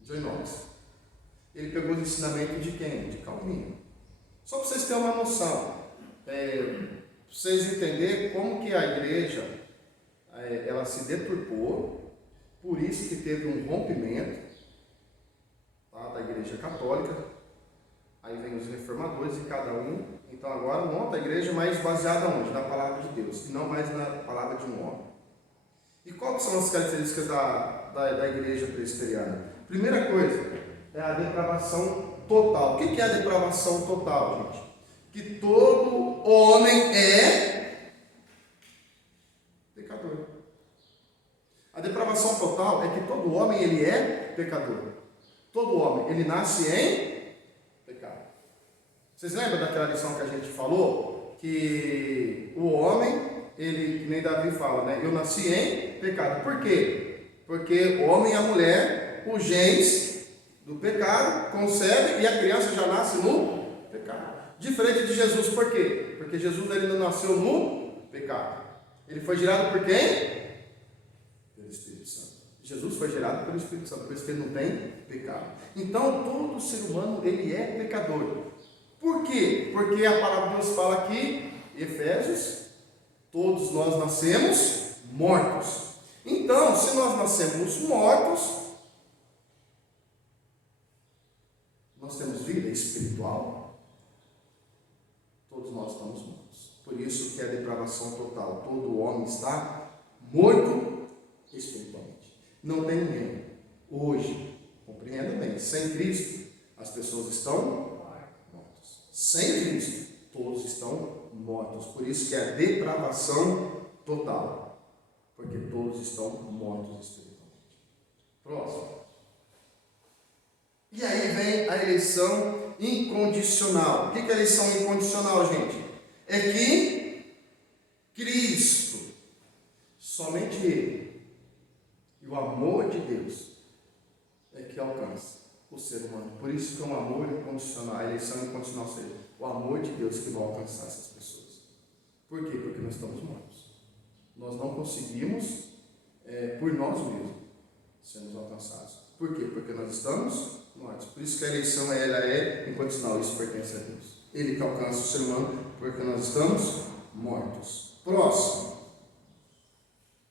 John Knox. Ele pegou os ensinamentos de quem? De Calvino. Só para vocês terem uma noção. Para vocês entenderem como que a igreja ela se deturpou. Por isso que teve um rompimento, tá, da igreja católica. Aí vem os reformadores e cada um. Então agora monta a igreja mais baseada onde? Na palavra de Deus, e não mais na palavra de um homem. E quais são as características da igreja presbiteriana? Primeira coisa é a depravação total. O que é a depravação total, gente? Que todo homem é pecador. A depravação total é que todo homem ele é pecador. Todo homem ele nasce em pecado. Vocês lembram daquela lição que a gente falou? Que o homem, ele, que nem Davi fala, né? Eu nasci em pecado. Por quê? Porque o homem e a mulher, os genes do pecado, concebem e a criança já nasce no pecado. Diferente de Jesus, por quê? Porque Jesus ele não nasceu no pecado. Ele foi gerado por quem? Pelo Espírito Santo. Jesus foi gerado pelo Espírito Santo, por isso que ele não tem pecado. Então, todo ser humano, ele é pecador. Por quê? Porque a palavra de Deus fala aqui, Efésios, todos nós nascemos mortos. Então, se nós nascemos mortos, nós temos vida espiritual, todos nós estamos mortos. Por isso que é a depravação total. Todo homem está morto espiritualmente. Não tem ninguém. Hoje, compreenda bem, sem Cristo, as pessoas estão mortas. Sem Cristo, todos estão mortos. Por isso que é a depravação total. Porque todos estão mortos espiritualmente. Próximo. E aí vem a eleição incondicional. O que é a eleição incondicional, gente? É que Cristo, somente Ele, e o amor de Deus é que alcança o ser humano. Por isso que é um amor incondicional, a eleição incondicional seja o amor de Deus que vai alcançar essas pessoas. Por quê? Porque nós estamos mortos. Nós não conseguimos, por nós mesmos, sermos alcançados. Por quê? Porque nós estamos mortos. Por isso que a eleição ela é incondicional, isso pertence a Deus. Ele que alcança o ser humano, porque nós estamos mortos. Próximo.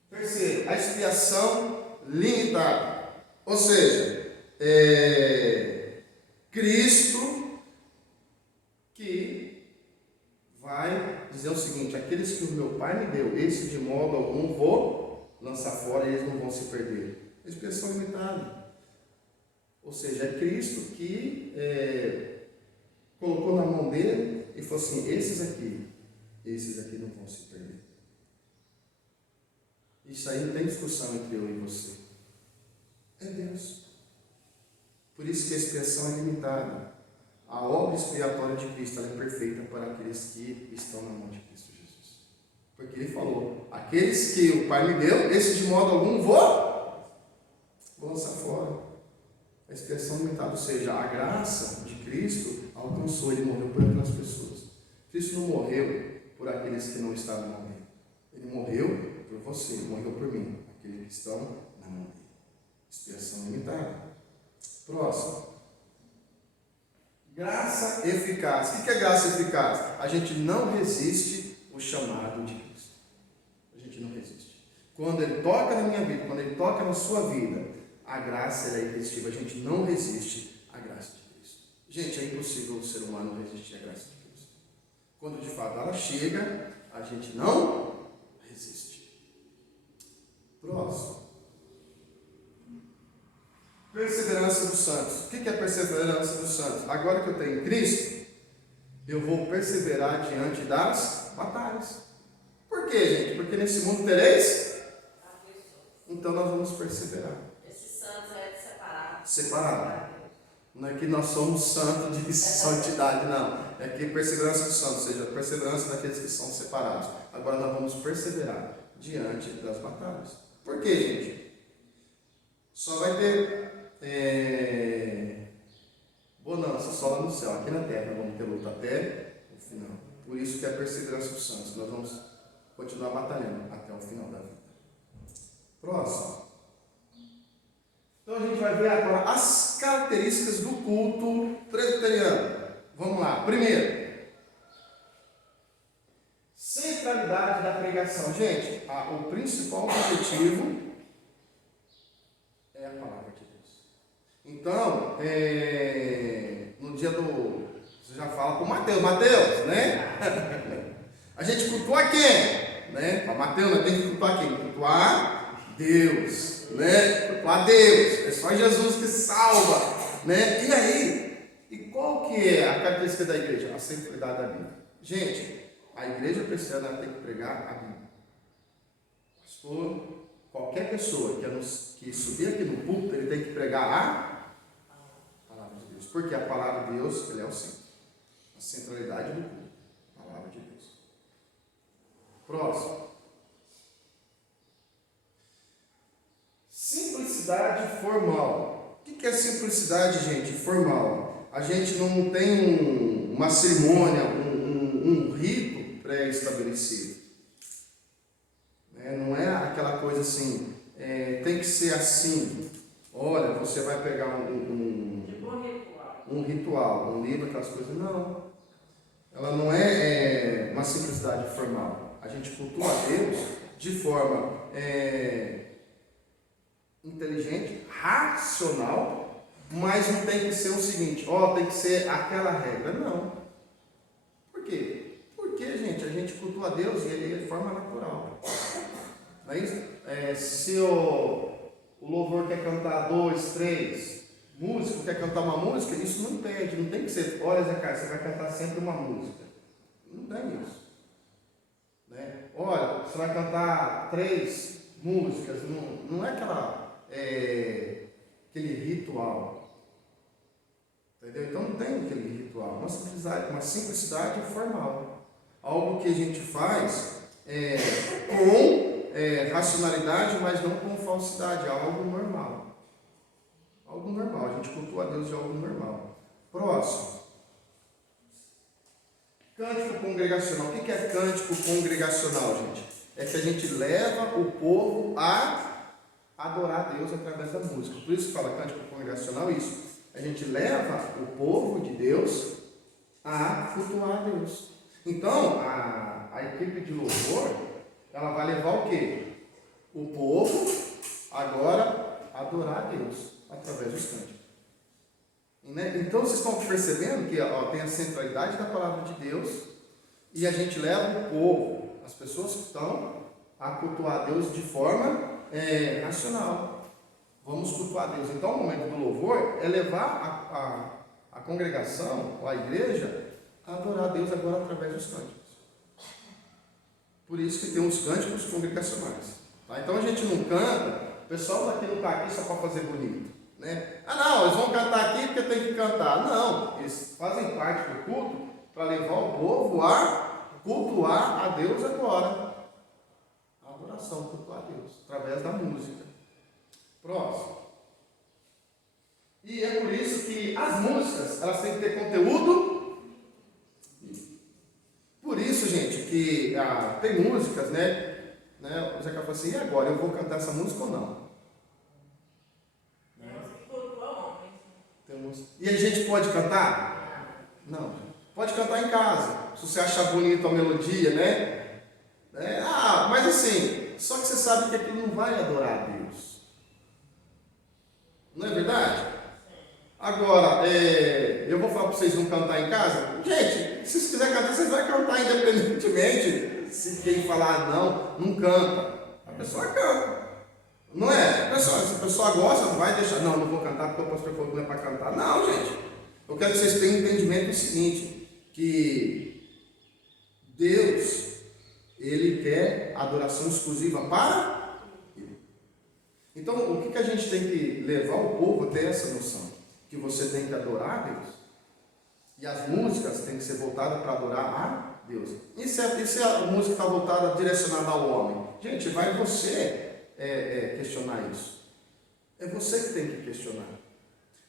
Terceiro, a expiação limitada. Ou seja, Cristo que vai dizer o seguinte: aqueles que o meu Pai me deu, esse de modo algum vou lançar fora e eles não vão se perder. Expiação limitada. Ou seja, é Cristo que colocou na mão dele e falou assim: esses aqui não vão se perder. Isso aí não tem discussão entre eu e você. É Deus. Por isso que a expiação é limitada. A obra expiatória de Cristo ela é perfeita para aqueles que estão na mão de Cristo Jesus. Porque Ele falou: aqueles que o Pai me deu, esses de modo algum vou lançar fora. A expiação limitada, ou seja, a graça de Cristo alcançou, Ele morreu por aquelas pessoas. Cristo não morreu por aqueles que não estavam na mão dele. Ele morreu por você, Ele morreu por mim, aqueles que estão na mão dele. Expiação limitada. Próximo. Graça eficaz. O que é graça eficaz? A gente não resiste o chamado de Cristo. A gente não resiste. Quando Ele toca na minha vida, quando Ele toca na sua vida, a graça é irresistível. A gente não resiste à graça de Cristo. Gente, é impossível o ser humano resistir à graça de Cristo. Quando de fato ela chega, a gente não resiste. Próximo. Perseverança dos santos. O que é perseverança dos santos? Agora que eu tenho Cristo, eu vou perseverar diante das batalhas. Por quê, gente? Porque nesse mundo tereis? Então nós vamos perseverar. Separado. Não é que nós somos santos de santidade, não. É que perseverança dos santos, ou seja, perseverança daqueles que são separados. Agora nós vamos perseverar diante das batalhas. Por quê, gente? Só vai ter bonança só lá no céu. Aqui na terra nós vamos ter luta até o final. Por isso que é a perseverança dos santos. Nós vamos continuar batalhando até o final da vida. Próximo. Então a gente vai ver agora as características do culto presbiteriano. Vamos lá. Primeiro, centralidade da pregação. Gente, o principal objetivo é a palavra de Deus. Então, no dia do... Você já fala com o Mateus, né? A gente cultua quem? Né? Para Mateus, nós temos que cultuar quem? Cultuar Deus, né? Cultuar Deus. É só Jesus que salva, né? E aí, e qual que é a característica da igreja? A centralidade da Bíblia. Gente, a igreja presbiteriana tem que pregar a Bíblia. Pastor, qualquer pessoa que subir aqui no púlpito, ele tem que pregar a palavra de Deus. Porque a palavra de Deus, ele é o centro. A centralidade do culto. A palavra de Deus. Próximo. Simplicidade formal. O que é simplicidade, gente? Formal. A gente não tem uma cerimônia, um rito pré-estabelecido. Não é aquela coisa assim, tem que ser assim. Olha, você vai pegar um ritual, um livro, aquelas coisas. Não. Ela não é uma simplicidade formal. A gente cultua a Deus de forma inteligente, racional, mas não tem que ser o seguinte, tem que ser aquela regra. Não. Por quê? Porque, gente, a gente cultua a Deus e ele é de forma natural. Não é isso? Se o louvor quer cantar 2, 3 músicos, quer cantar uma música, isso não impede, não tem que ser, olha Zé Carlos, você vai cantar sempre uma música. Não tem isso. Né? Olha, você vai cantar 3 músicas, não é aquele ritual. Entendeu? Então não tem aquele ritual, uma simplicidade formal. Algo que a gente faz com racionalidade, mas não com falsidade, é algo normal. Algo normal, a gente cultua a Deus de algo normal. Próximo. Cântico congregacional. O que é cântico congregacional, gente? É que a gente leva o povo a adorar a Deus através da música. Por isso que fala cântico congregacional, isso. A gente leva o povo de Deus a cultuar a Deus. Então, a equipe de louvor, ela vai levar o quê? O povo agora a adorar a Deus através dos cânticos. Então vocês estão percebendo que tem a centralidade da palavra de Deus e a gente leva o povo, as pessoas que estão a cultuar a Deus de forma racional. Vamos cultuar a Deus. Então o momento do louvor é levar a congregação, ou a igreja, a adorar a Deus agora através dos cânticos. Por isso que tem os cânticos congregacionais. Tá? Então a gente não canta, o pessoal daqui não está aqui só para fazer bonito. Né? Não, eles vão cantar aqui porque tem que cantar. Não, eles fazem parte do culto para levar o povo a cultuar a Deus agora. A adoração, cultuar a Deus, através da música. Próximo. E é por isso que as músicas, elas têm que ter conteúdo. Por isso, gente, que tem músicas, né? O Zé Carlos falou assim, e agora, eu vou cantar essa música ou não? E a gente pode cantar? Não. Pode cantar em casa, se você achar bonita a melodia, né? Mas assim, só que você sabe que aquilo não vai adorar a Deus. Não é verdade? Agora, eu vou falar para vocês não cantar em casa. Gente, se vocês quiserem cantar, vocês vão cantar independentemente. Se quem falar não canta. A pessoa canta. Não é? Se a pessoa gosta, não vai deixar. Não vou cantar porque o pastor falou que não é para cantar. Não, gente. Eu quero que vocês tenham entendimento do seguinte, que Deus, Ele quer adoração exclusiva para Ele. Então, o que a gente tem que levar o povo a ter essa noção? Que você tem que adorar a Deus. E as músicas têm que ser voltadas para adorar a Deus. E se a música está voltada, direcionada ao homem? Gente, vai você questionar isso. É você que tem que questionar.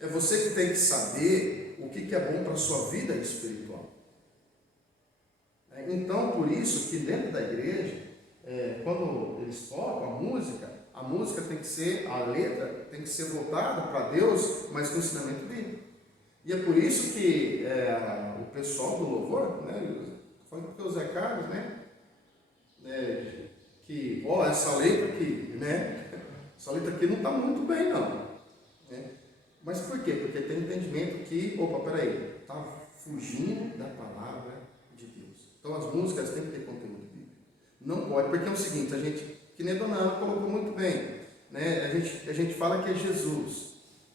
É você que tem que saber o que é bom para a sua vida espiritual. Então, por isso que dentro da igreja, quando eles tocam a música tem que ser, a letra tem que ser voltada para Deus, mas com ensinamento bíblico. E é por isso que o pessoal do louvor, né, falando com o Zé Carlos, né, que, essa letra aqui, né, essa letra aqui não está muito bem, não. Né? Mas por quê? Porque tem entendimento que, peraí, está fugindo da palavra de Deus. Então as músicas têm que ter conteúdo bíblico. Não pode, porque é o seguinte, a gente, que nem a dona Ana colocou muito bem, né? A gente fala que é Jesus,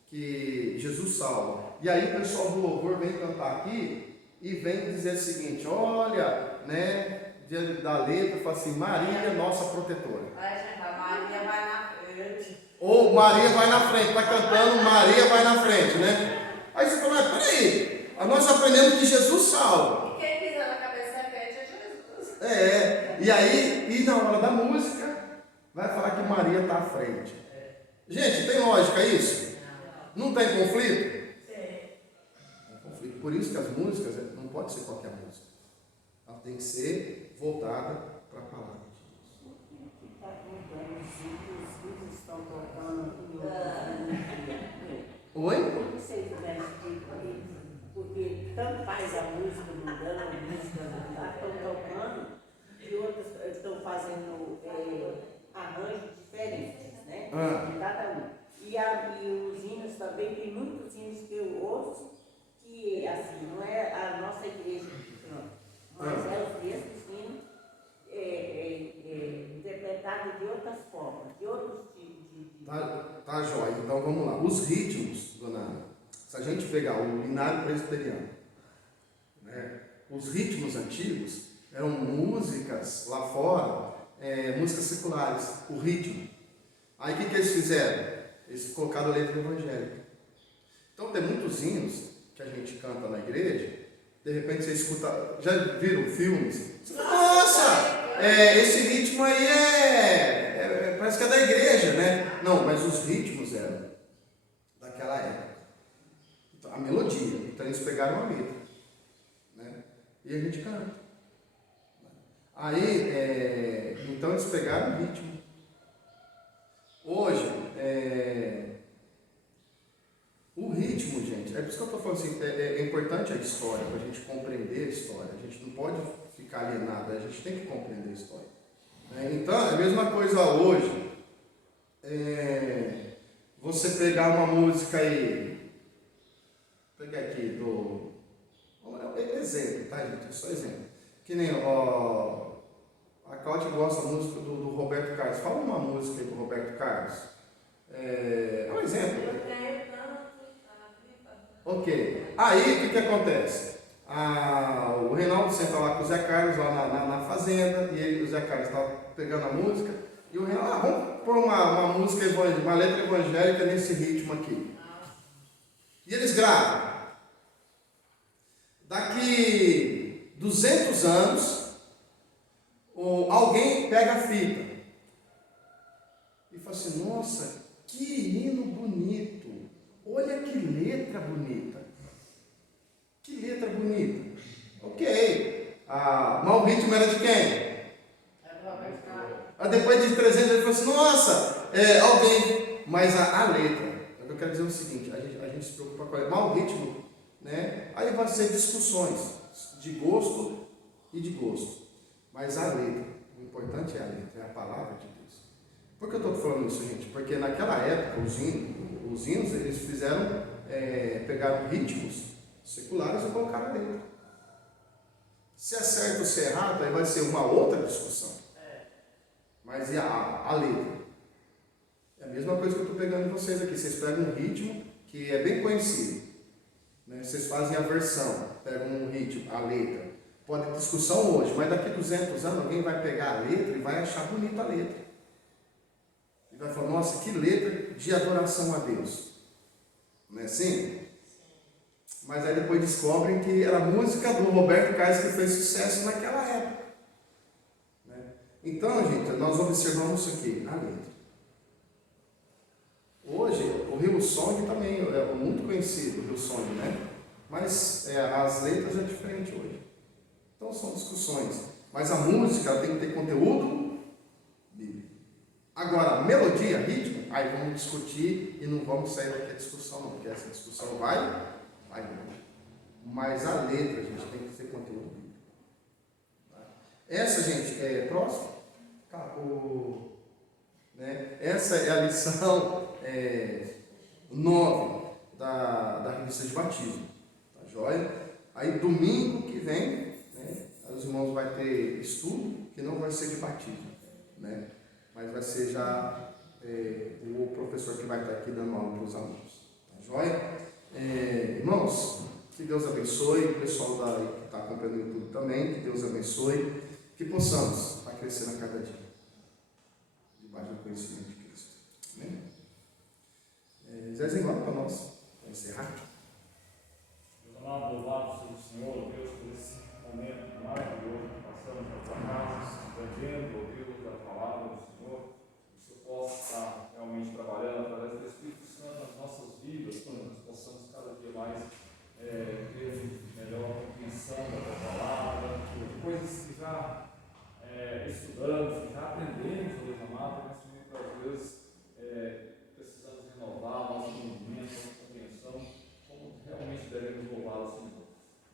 que Jesus salva. E aí o pessoal do louvor vem cantar aqui e vem dizer o seguinte, olha, né, diante da letra, fala assim, Maria, nossa protetora. Maria vai na frente. Ou Maria vai na frente, está cantando, Maria vai na frente, né? Aí você fala, peraí, nós aprendemos que Jesus salva. E quem pisa na cabeça repete é Jesus. E aí, e na hora da música, vai falar que Maria está à frente. Gente, tem lógica isso? Não tem conflito? Tem conflito. Por isso que as músicas não pode ser qualquer música. Ela tem que ser voltada para a palavra de Deus. O que está mudando? Os filhos estão tocando em Oi? eu não sei como é que porque tanto faz a música mudando, a música estão tocando, e outras estão fazendo arranjos diferentes, né? De cada um. E os hinos também, tem muitos hinos que eu ouço, que assim, não é a nossa igreja que canta, mas é os mesmos hinos interpretados de outras formas, de outros tipos de... Tá jóia. Então vamos lá. Os ritmos, dona Ana, se a gente pegar o Linário Presbiteriano, né, os ritmos antigos eram músicas lá fora, músicas seculares, o ritmo. Aí o que eles fizeram? Eles colocaram a letra evangélica. Então tem muitos hinos que a gente canta na igreja, de repente você escuta, já viram filmes? Você fala, nossa, esse ritmo aí parece que é da igreja, né? Não, mas os ritmos eram daquela época. Então, a melodia, então eles pegaram a letra, né? E a gente canta. Aí, então eles pegaram o ritmo. Hoje, o ritmo, gente, é por isso que eu estou falando assim, é importante a história, para a gente compreender a história. A gente não pode ficar alienado, a gente tem que compreender a história. Então, é a mesma coisa hoje. Você pegar uma música aí, pegar aqui exemplo, tá, gente? É só exemplo. Que nem a Cláudia gosta da música do Roberto Carlos. Fala uma música aí do Roberto Carlos. É um exemplo. Eu tenho tanto. Ok. Aí o que acontece? O Reinaldo senta lá com o Zé Carlos lá na fazenda, e o Zé Carlos está pegando a música, e o Reinaldo, vamos pôr uma música uma letra evangélica nesse ritmo aqui. E eles gravam. Daqui 200 anos, alguém pega a fita e fala assim, nossa, que hino bonito, olha que letra bonita. Que letra bonita. Ok. Mas o ritmo era de quem? Depois de 300 ele falou assim, nossa, alguém. Mas a letra, eu quero dizer o seguinte, a gente se preocupa com mas o ritmo, né? Aí vai ser discussões de gosto e de gosto. Mas a letra, o importante é a letra, é a palavra de Deus. Por que eu estou falando isso, gente? Porque naquela época, os hinos eles fizeram, pegaram ritmos seculares e colocaram a letra. Se é certo ou se é errado, aí vai ser uma outra discussão. Mas e a letra? É a mesma coisa que eu estou pegando em vocês aqui. Vocês pegam um ritmo que é bem conhecido, né? Vocês fazem a versão, pegam um ritmo, a letra. Pode ter discussão hoje, mas daqui a 200 anos alguém vai pegar a letra e vai achar bonita a letra. E vai falar, nossa, que letra de adoração a Deus. Não é assim? Mas aí depois descobrem que era a música do Roberto Carlos que fez sucesso naquela época. Né? Então, gente, nós observamos isso aqui, a letra. Hoje, o Hillsong também é muito conhecido, o Hillsong, né? Mas as letras é diferente hoje. Então, são discussões. Mas a música ela tem que ter conteúdo bíblico. Agora, melodia, ritmo, aí vamos discutir e não vamos sair daqui a discussão, não, porque essa discussão vai longe. Mas a letra, gente, tem que ter conteúdo bíblico. Essa, gente, é próximo. Acabou. Né? Essa é a lição 9 da revista de batismo. Tá joia? Aí, domingo que vem, né, os irmãos vão ter estudo, que não vai ser de batismo, né? Mas vai ser já o professor que vai estar aqui dando aula para os alunos. Tá joia? Irmãos, que Deus abençoe, o pessoal que está acompanhando o YouTube também, que Deus abençoe, que possamos estar crescendo a cada dia, debaixo do conhecimento de Cristo. Amém? Zezinho, para nós, para encerrar. Meus amados, louvado seja o Senhor, Deus, por esse momento maravilhoso que passamos na tua casa, aprendendo, ouvindo a palavra do Senhor, que o Senhor possa estar realmente trabalhando através do Espírito Santo nas nossas vidas, para que nós possamos cada dia mais ter melhor compreensão da tua palavra, de coisas que já estudamos, que já aprendemos, Deus amado, mas muitas vezes precisamos renovar o nosso entendimento, nossa compreensão, como realmente devemos louvar o Senhor.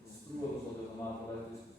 Instrua-nos, ó Deus amado, através do Espírito